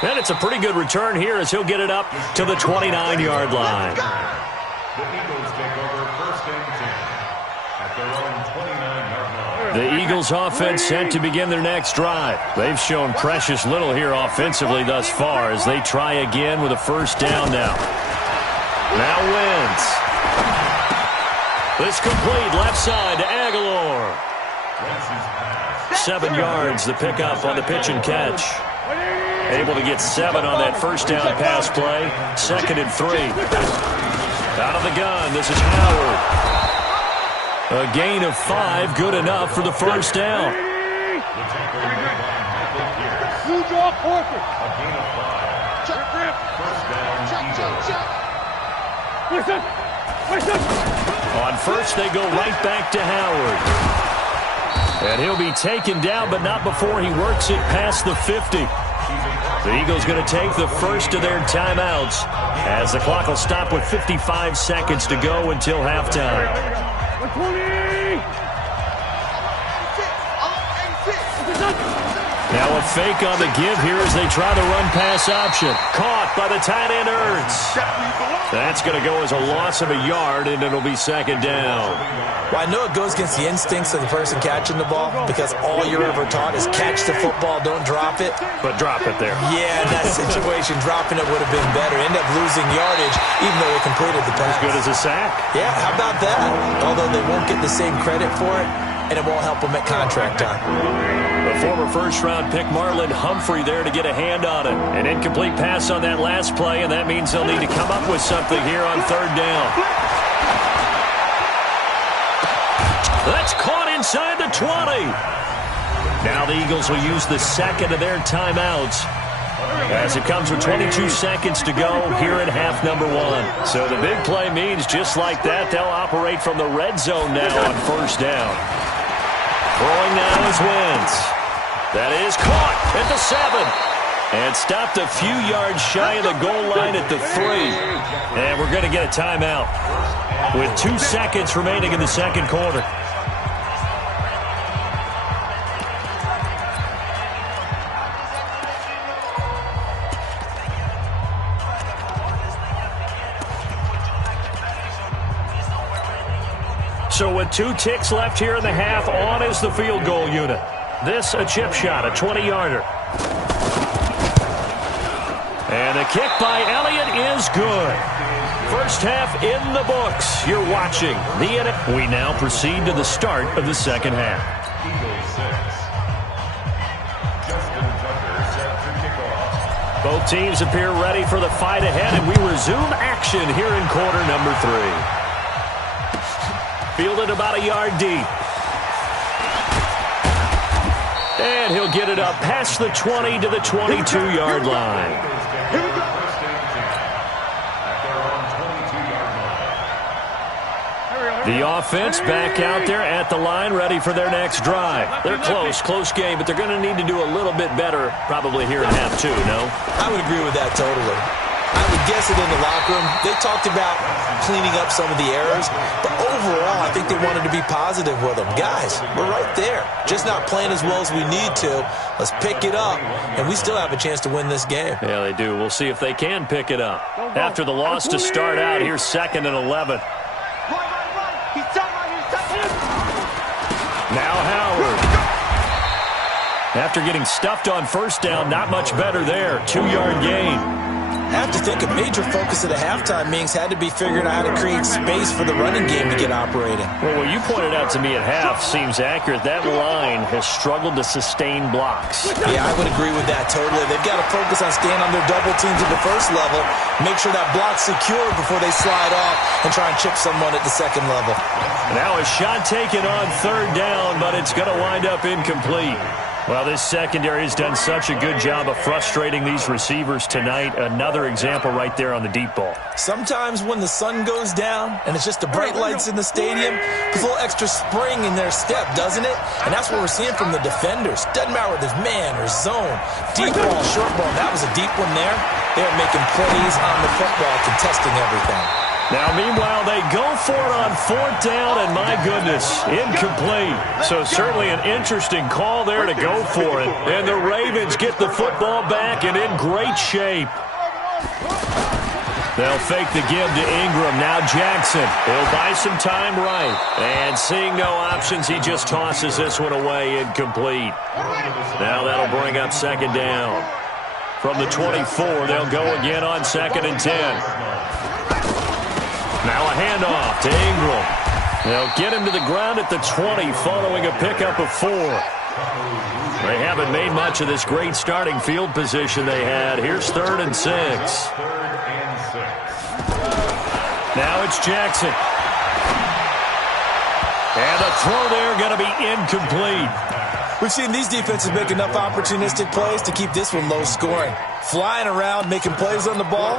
And it's a pretty good return here as he'll get it up to the 29-yard line. The Eagles take over 1st and 10 at their own 29-yard line. The Eagles offense set to begin their next drive. They've shown precious little here offensively thus far as they try again with a 1st down now. Now Wentz. This complete left side to Aguilar. 7 yards the pickup on the pitch and catch. Able to get 7 on that 1st down pass play. 2nd and 3. Out of the gun, this is Howard. A gain of 5, good enough for the 1st down. Blue draw, Porter. A gain of 5. Check, 1st down, Eagles. check. Listen. On first, they go right back to Howard. And he'll be taken down, but not before he works it past the 50. The Eagles going to take the first of their timeouts as the clock will stop with 55 seconds to go until halftime. Now a fake on the give here as they try the run-pass option. Caught by the tight end, Ertz. That's going to go as a loss of a yard, and it'll be second down. Well, I know it goes against the instincts of the person catching the ball because all you're ever taught is catch the football, don't drop it. But drop it there. Yeah, in that situation, dropping it would have been better. End up losing yardage, even though they completed the pass. As good as a sack. Yeah, how about that? Although they won't get the same credit for it, and it won't help them at contract time. The former first-round pick Marlon Humphrey there to get a hand on it. An incomplete pass on that last play, and that means they'll need to come up with something here on third down. That's caught inside the 20. Now the Eagles will use the second of their timeouts as it comes with 22 seconds to go here in half number one. So the big play means just like that, they'll operate from the red zone now on first down. Throwing now is Wentz. That is caught at the 7. And stopped a few yards shy of the goal line at the 3. And we're going to get a timeout with 2 seconds remaining in the second quarter. So with 2 ticks left here in the half, on is the field goal unit. This a chip shot, a 20-yarder. And the kick by Elliott is good. First half in the books. You're watching the NFL. We now proceed to the start of the second half. Both teams appear ready for the fight ahead, and we resume action here in quarter number 3. Fielded about a yard deep. And he'll get it up past the 20 to the 22-yard line. The offense back out there at the line, ready for their next drive. They're close game, but they're going to need to do a little bit better probably here in half 2, no? I would agree with that totally. I would guess it in the locker room. They talked about cleaning up some of the errors, but overall, I think they wanted to be positive with them. Guys, we're right there. Just not playing as well as we need to. Let's pick it up, and we still have a chance to win this game. Yeah, they do. We'll see if they can pick it up. After the loss to start out, here's 2nd and 11. Now Howard. After getting stuffed on first down, not much better there. 2-yard gain. I have to think a major focus at the halftime meetings had to be figuring out how to create space for the running game to get operating. Well, what you pointed out to me at half seems accurate. That line has struggled to sustain blocks. Yeah, I would agree with that totally. They've got to focus on staying on their double teams at the first level, make sure that block's secure before they slide off and try and chip someone at the second level. Now a shot taken on third down, but it's going to wind up incomplete. Well, this secondary has done such a good job of frustrating these receivers tonight. Another example right there on the deep ball. Sometimes when the sun goes down and it's just the bright lights in the stadium, there's a little extra spring in their step, doesn't it? And that's what we're seeing from the defenders. Doesn't matter whether there's man or zone, deep ball, short ball. That was a deep one there. They're making plays on the football, contesting everything. Now, meanwhile, they go for it on 4th down, and my goodness, incomplete. So certainly an interesting call there to go for it. And the Ravens get the football back and in great shape. They'll fake the give to Ingram. Now Jackson. He'll buy some time right. And seeing no options, he just tosses this one away, incomplete. Now that'll bring up 2nd down. From the 24, they'll go again on 2nd and 10. Now a handoff to Ingram. They'll get him to the ground at the 20 following a pickup of 4. They haven't made much of this great starting field position they had. Here's 3rd and 6. Now it's Jackson. And the throw there going to be incomplete. We've seen these defenses make enough opportunistic plays to keep this one low scoring. Flying around, making plays on the ball,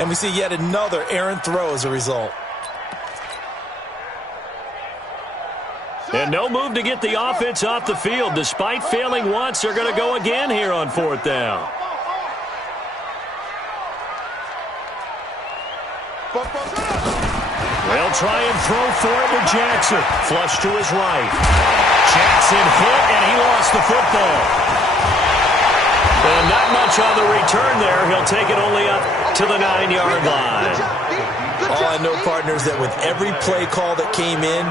and we see yet another errant throw as a result. And no move to get the offense off the field. Despite failing once, they're going to go again here on 4th down. They'll try and throw for it with Jackson. Flush to his right. Jackson hit, and he lost the football. And not much on the return there. He'll take it only up to the 9-yard line. All I know, partners, that with every play call that came in,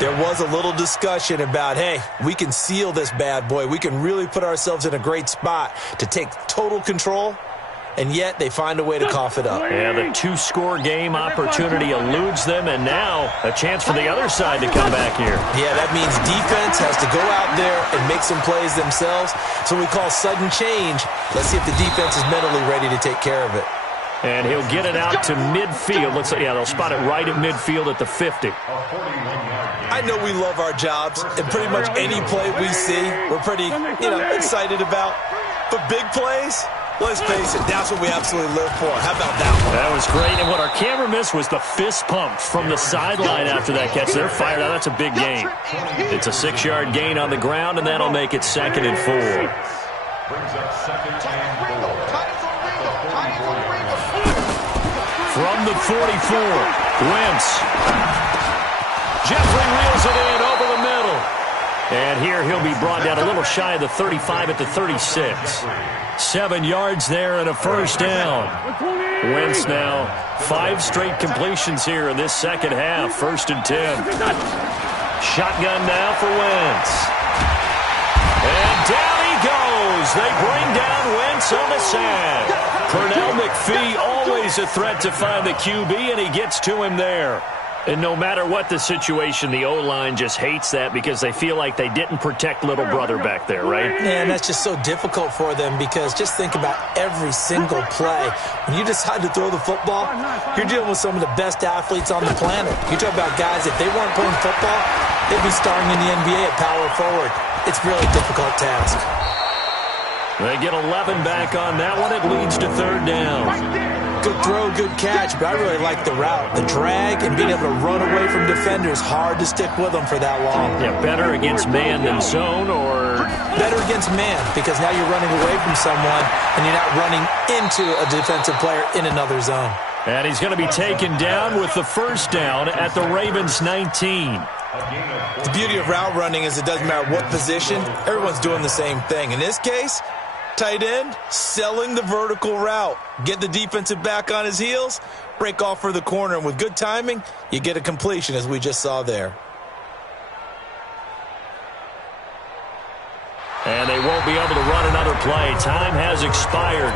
there was a little discussion about, hey, we can seal this bad boy. We can really put ourselves in a great spot to take total control. And yet they find a way to cough it up. Yeah, the 2-score game opportunity eludes them, and now a chance for the other side to come back here. Yeah, that means defense has to go out there and make some plays themselves. So we call sudden change. Let's see if the defense is mentally ready to take care of it. And he'll get it out to midfield. Yeah, they'll spot it right at midfield at the 50. I know we love our jobs, and pretty much any play we see, we're pretty, excited about. But big plays, let's face it, that's what we absolutely live for. How about that one? That was great. And what our camera missed was the fist pump from the sideline after that catch. They're fired out. That's a big gain. It's a 6-yard gain on the ground, and that'll make it 2nd and 4. Brings up 2nd and 4. From the 44, Wentz. Jeffrey reels it in over the middle. And here he'll be brought down a little shy of the 35 at the 36. 7 yards there and a 1st down. Wentz now 5 straight completions here in this second half. 1st and 10. Shotgun now for Wentz. And down he goes. They bring down Wentz on the sack. Pernell McPhee always a threat to find the QB, and he gets to him there. And no matter what the situation, the O-line just hates that because they feel like they didn't protect little brother back there, right? Yeah, and that's just so difficult for them because just think about every single play. When you decide to throw the football, you're dealing with some of the best athletes on the planet. You talk about guys, if they weren't playing football, they'd be starring in the NBA at power forward. It's a really difficult task. They get 11 back on that one. It leads to 3rd down. Good throw, good catch, but I really like the route. The drag and being able to run away from defenders, hard to stick with them for that long. Yeah, better against man than zone, or? Better against man, because now you're running away from someone and you're not running into a defensive player in another zone. And he's going to be taken down with the 1st down at the Ravens 19. The beauty of route running is it doesn't matter what position, everyone's doing the same thing. In this case, tight end, selling the vertical route. Get the defensive back on his heels, break off for the corner, and with good timing, you get a completion as we just saw there. And they won't be able to run another play. Time has expired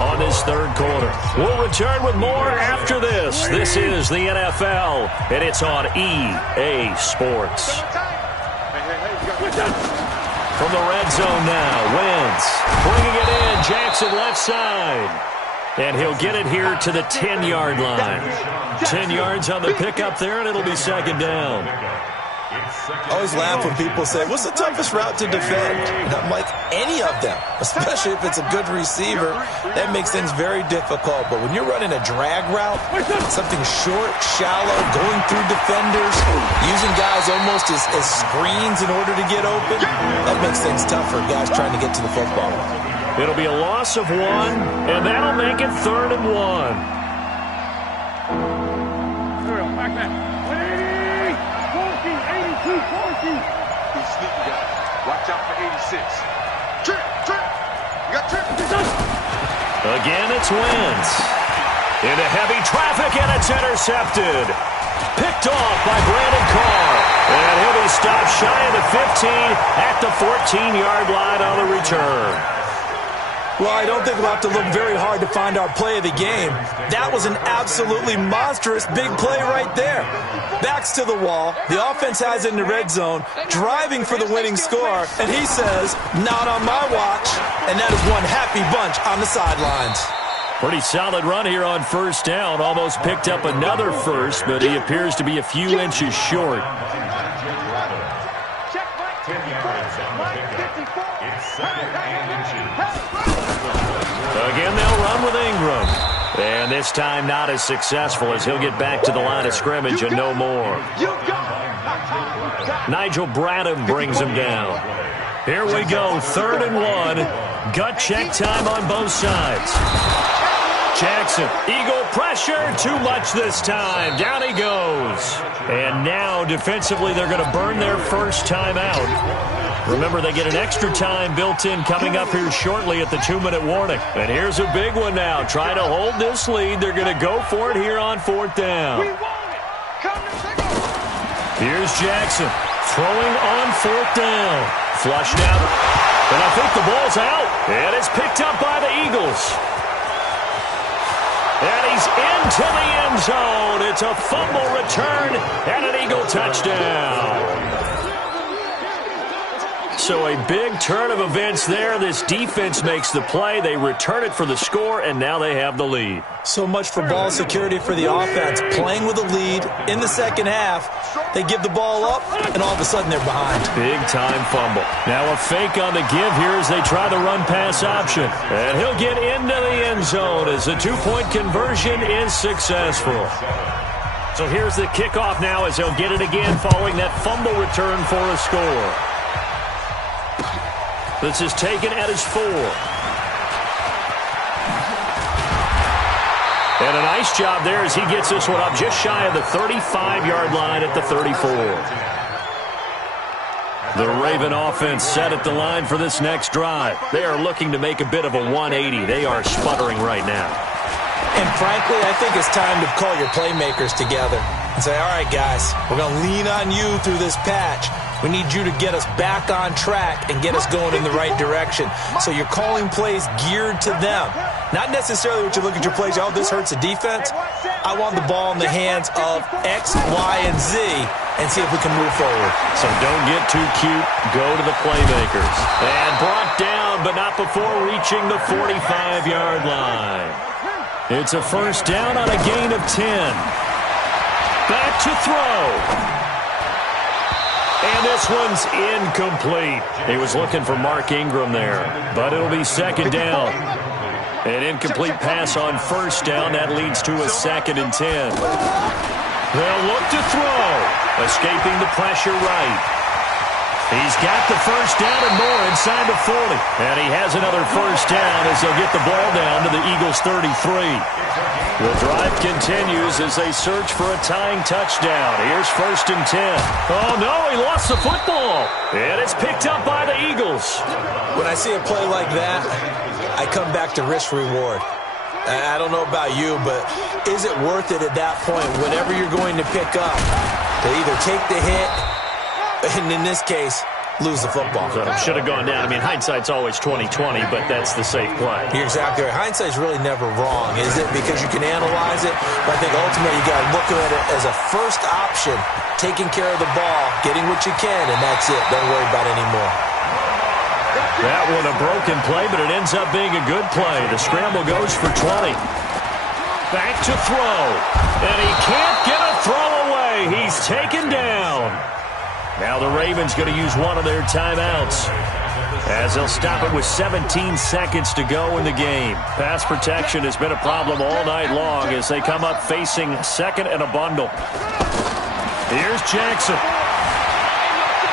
on this 3rd quarter. We'll return with more after this. This is the NFL, and it's on EA Sports. From the red zone now, Wentz bringing it in. Jackson left side. And he'll get it here to the 10-yard line. 10 yards on the pickup there, and it'll be 2nd down. I always laugh when people say, what's the toughest route to defend? And I'm like, any of them, especially if it's a good receiver. That makes things very difficult. But when you're running a drag route, something short, shallow, going through defenders, using guys almost as screens in order to get open, that makes things tough for guys trying to get to the football. It'll be a loss of 1, and that'll make it 3rd and 1. He's sneaky, guys. Watch out for 86. Trip. You got trip. Again, it's Wentz. Into heavy traffic, and it's intercepted. Picked off by Brandon Carr. And he'll be stopped shy of the 15 at the 14-yard line on the return. Well, I don't think we'll have to look very hard to find our play of the game. That was an absolutely monstrous big play right there. Backs to the wall. The offense has it in the red zone, driving for the winning score, and he says, not on my watch. And that is one happy bunch on the sidelines. Pretty solid run here on 1st down. Almost picked up another first, but he appears to be a few inches short. 10 yards on the pickup. It's 2nd and 2. Again, they'll run with Ingram. And this time not as successful as he'll get back to the line of scrimmage and no more. Nigel Bradham brings him down. Here we go, 3rd and 1. Gut check time on both sides. Jackson, Eagle pressure, too much this time. Down he goes. And now, defensively, they're going to burn their first timeout. Remember, they get an extra time built in coming up here shortly at the 2-minute warning. And here's a big one now. Trying to hold this lead. They're going to go for it here on 4th down. Here's Jackson throwing on 4th down. Flushed out. And I think the ball's out. And it's picked up by the Eagles. And he's into the end zone. It's a fumble return and an Eagle touchdown. So a big turn of events there. This defense makes the play. They return it for the score, and now they have the lead. So much for ball security for the offense. Playing with a lead in the second half, they give the ball up, and all of a sudden they're behind. Big-time fumble. Now a fake on the give here as they try the run-pass option. And he'll get into the end zone as the 2-point conversion is successful. So here's the kickoff now as they'll get it again following that fumble return for a score. This is taken at his 4. And a nice job there as he gets this one up just shy of the 35-yard line at the 34. The Raven offense set at the line for this next drive. They are looking to make a bit of a 180. They are sputtering right now. And frankly, I think it's time to call your playmakers together and say, all right, guys, we're going to lean on you through this patch. We need you to get us back on track and get us going in the right direction. So you're calling plays geared to them. Not necessarily what you look at your plays, oh, this hurts the defense. I want the ball in the hands of X, Y, and Z and see if we can move forward. So don't get too cute. Go to the playmakers. And brought down, but not before reaching the 45-yard line. It's a first down on a gain of 10. Back to throw. And this one's incomplete. He was looking for Mark Ingram there, but it'll be 2nd down. An incomplete pass on 1st down. That leads to a 2nd and 10. They'll look to throw. Escaping the pressure right. He's got the first down and more inside the 40. And he has another first down as they'll get the ball down to the Eagles' 33. The drive continues as they search for a tying touchdown. Here's 1st and 10. Oh, no, he lost the football. And it's picked up by the Eagles. When I see a play like that, I come back to risk-reward. I don't know about you, but is it worth it at that point, whatever you're going to pick up, to either take the hit, and in this case, lose the football? So should have gone down. I mean, hindsight's always 20/20, but that's the safe play. You're exactly right. Hindsight's really never wrong, is it? Because you can analyze it, but I think ultimately you got to look at it as a first option, taking care of the ball, getting what you can, and that's it. Don't worry about it anymore. That one a broken play, but it ends up being a good play. The scramble goes for 20. Back to throw. And he can't get a throw away. He's taken down. Now the Ravens going to use one of their timeouts as they'll stop it with 17 seconds to go in the game. Pass protection has been a problem all night long as they come up facing 2nd and a bundle. Here's Jackson.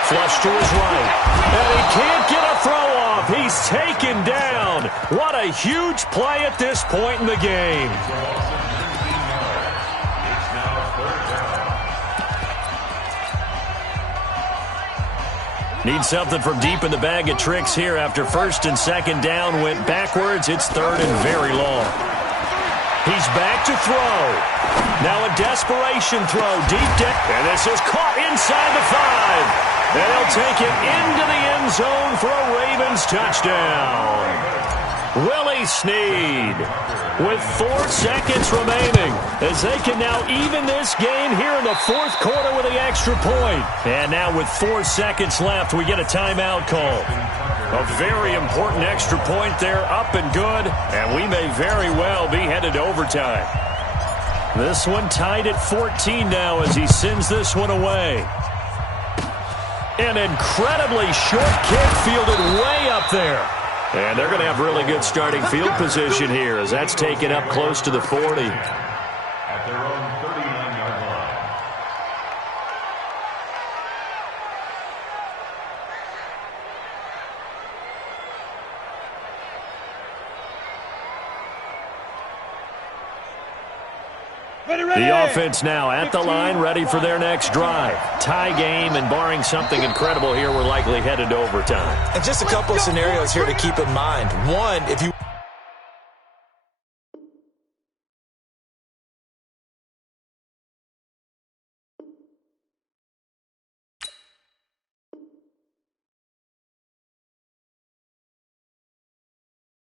Flush to his right. And he can't get a throw off. He's taken down. What a huge play at this point in the game. Need something from deep in the bag of tricks here after 1st and 2nd down went backwards. It's 3rd and very long. He's back to throw. Now a desperation throw deep down. And this is caught inside the 5. And he'll take it into the end zone for a Ravens touchdown. Willie Snead with 4 seconds remaining as they can now even this game here in the 4th quarter with the extra point. And now with 4 seconds left, we get a timeout call. A very important extra point there, up and good, and we may very well be headed to overtime. This one tied at 14 now as he sends this one away. An incredibly short kick fielded way up there. And they're going to have really good starting field position here as that's taken up close to the 40. At their own 39-yard line. The offense now at the line, ready for their next drive. Tie game, and barring something incredible here, we're likely headed to overtime. And just a couple of scenarios here to keep in mind. One, if you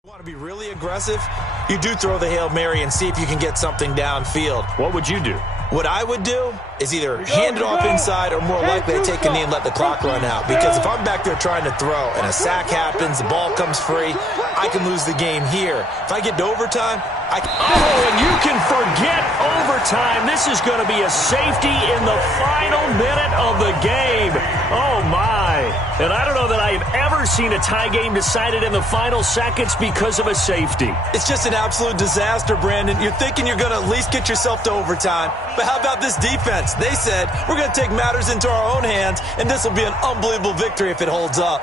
want to be really aggressive, you do throw the Hail Mary and see if you can get something downfield. What would you do? What I would do is either hand it off inside or more likely I take a knee and let the clock run out. Because if I'm back there trying to throw and a sack happens, the ball comes free, I can lose the game here. If I get to overtime, I can... Oh, and you can forget overtime. This is going to be a safety in the final minute of the game. Oh, my. And I don't know that I've ever seen a tie game decided in the final seconds because of a safety. It's just an absolute disaster, Brandon. You're thinking you're going to at least get yourself to overtime. But how about this defense? They said, we're going to take matters into our own hands, and this will be an unbelievable victory if it holds up.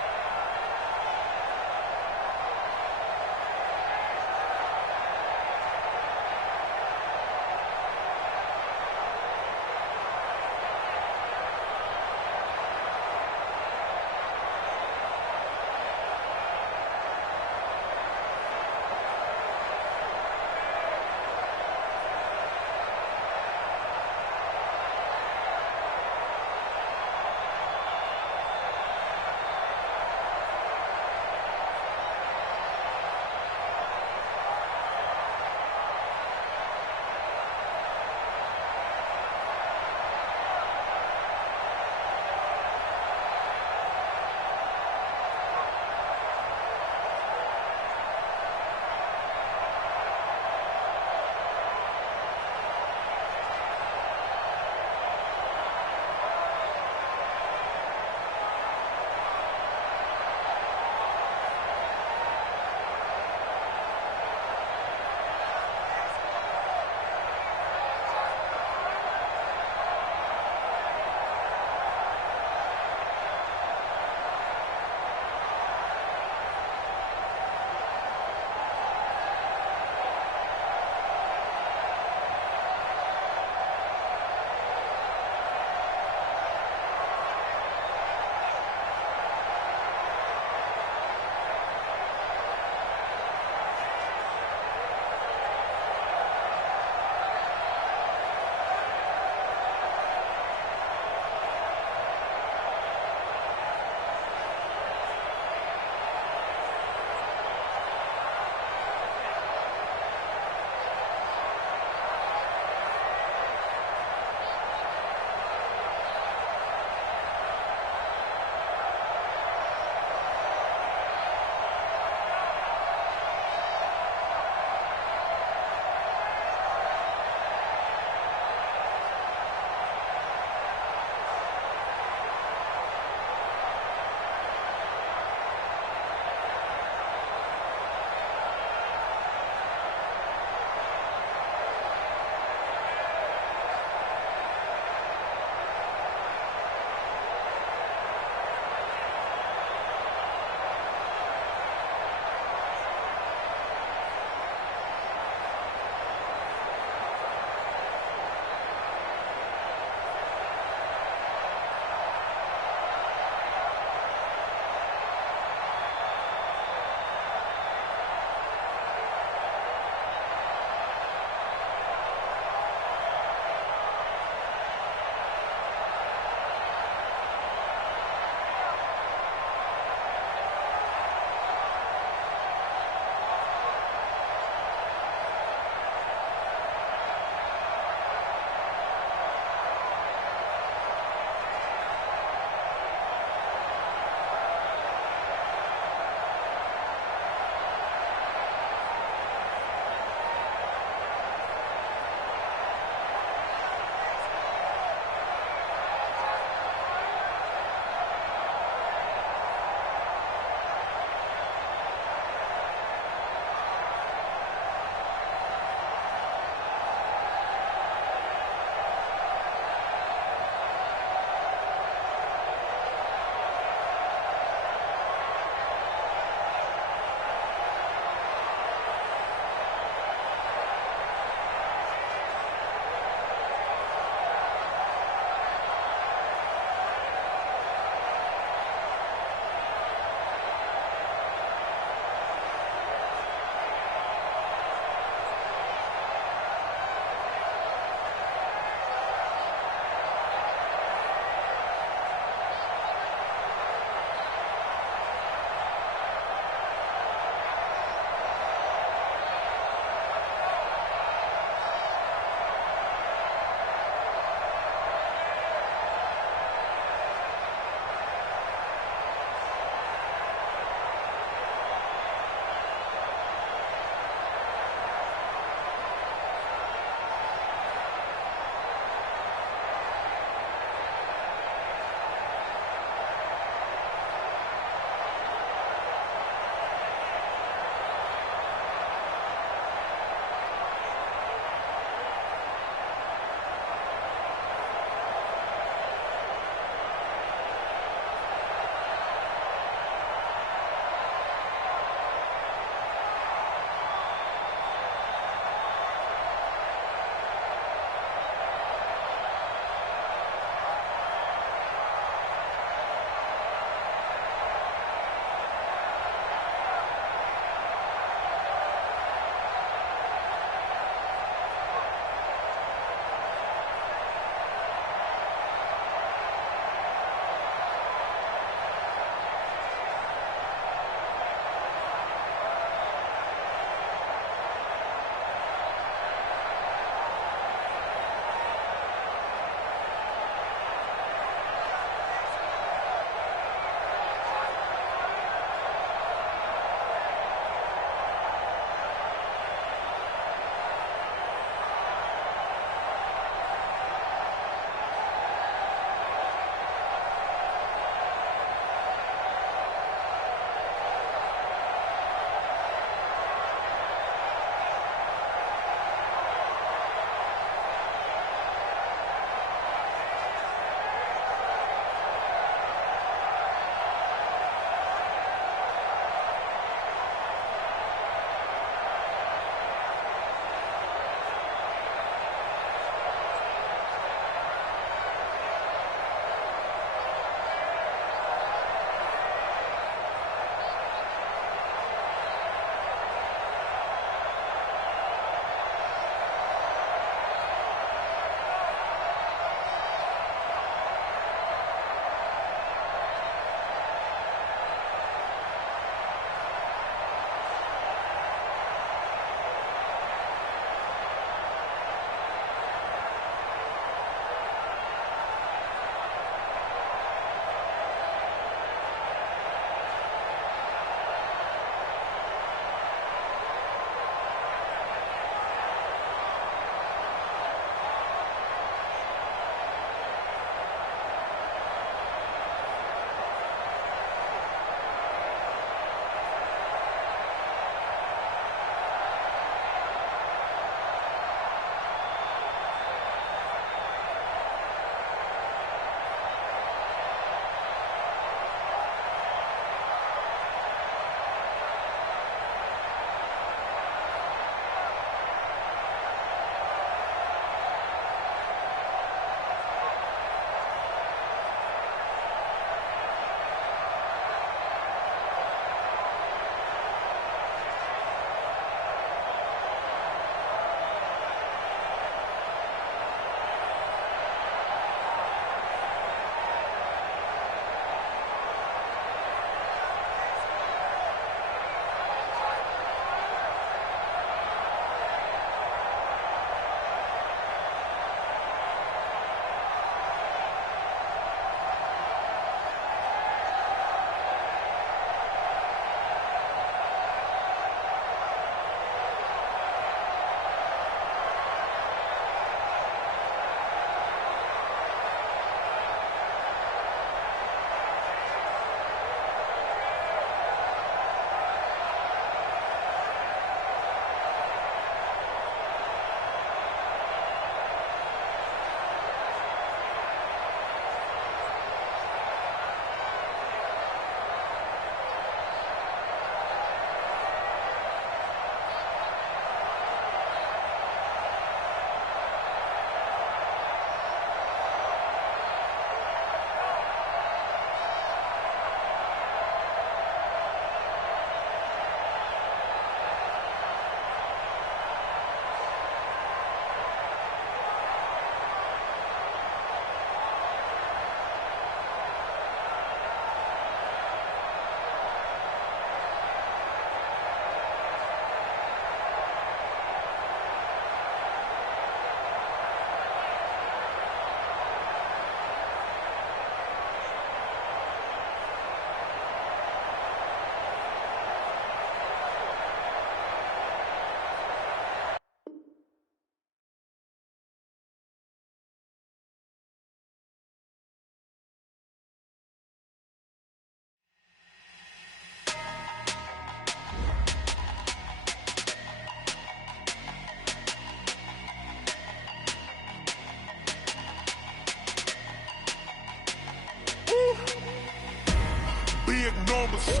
numbers,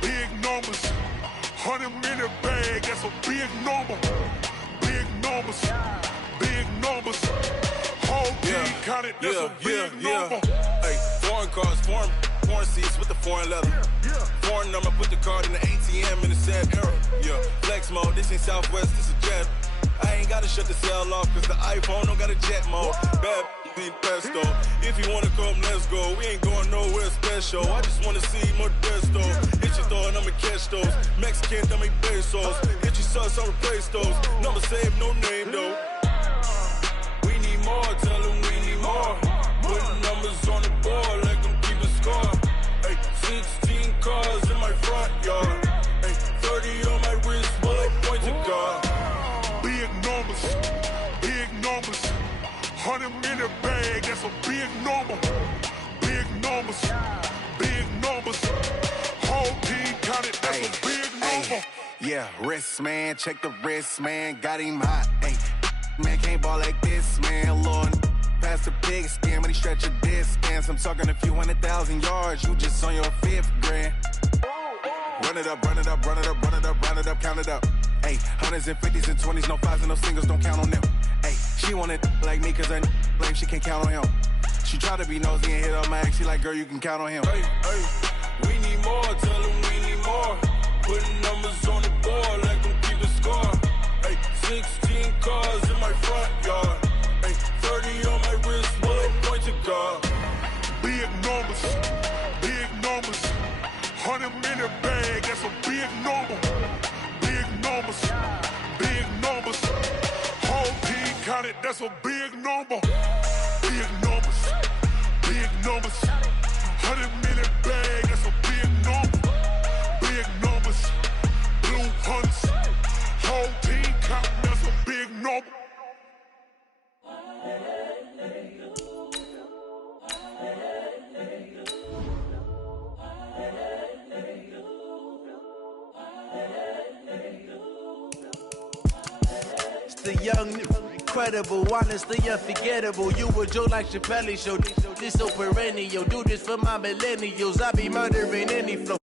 big numbers. 100-minute bag, that's a big number. Big numbers, big numbers. Whole team counted, that's a big number. Hey, foreign cars, foreign seats with the foreign leather. Foreign number, put the card in the ATM in the sad era. Yeah, flex mode, this ain't Southwest, this is jet. I ain't gotta shut the cell off, cause the iPhone don't got a jet mode. Bad be pesto. If you wanna come, let's go. We ain't going nowhere special. I just wanna see Modesto. Hit your throw and I'ma catch those. Mexican, dummy pesos. Hit your sus, I'll replace those. Number saved, no name though. We need more, tell them we need more. Putting numbers on the board, like them keep a score. Hey, 16 cars in my front yard. Hey, 30 on my wrist, bullet point to God. Big numbers, big numbers. 100-minute bag, that's a big number. Big numbers, big numbers. Whole team counted, that's a big number. Yeah, wrist man, check the wrist man, got him hot. Ay, man can't ball like this, man. Lord, past the big skin, when he stretch a distance. I'm talking a few 100,000 yards, you just on your 5th grand. Run it up, run it up, run it up, run it up, run it up, count it up. Ay, 100s and 50s and 20s, no 5s and no singles, don't count on them. Ay, she want it like me, cause her lame, she can't count on him. She try to be nosy and hit up my ex, she like, girl, you can count on him. Hey, we need more, tell them we need more. Putting numbers on the board, like them keep a score. Hey, 16 cars in my front yard. Hey, 30 on my wrist, bullet point to God. Big numbers, big numbers. 100-minute bag, that's a big number. Big numbers, big numbers. Whole team counted, that's a big number. Big numbers, big numbers. 100-minute bag, that's a big number. Big numbers, blue hunts. Whole team counting, that's a big number. The young, incredible, honestly unforgettable. You a joke like Chappelle Show. This so perennial. Do this for my millennials. I be murdering any flow.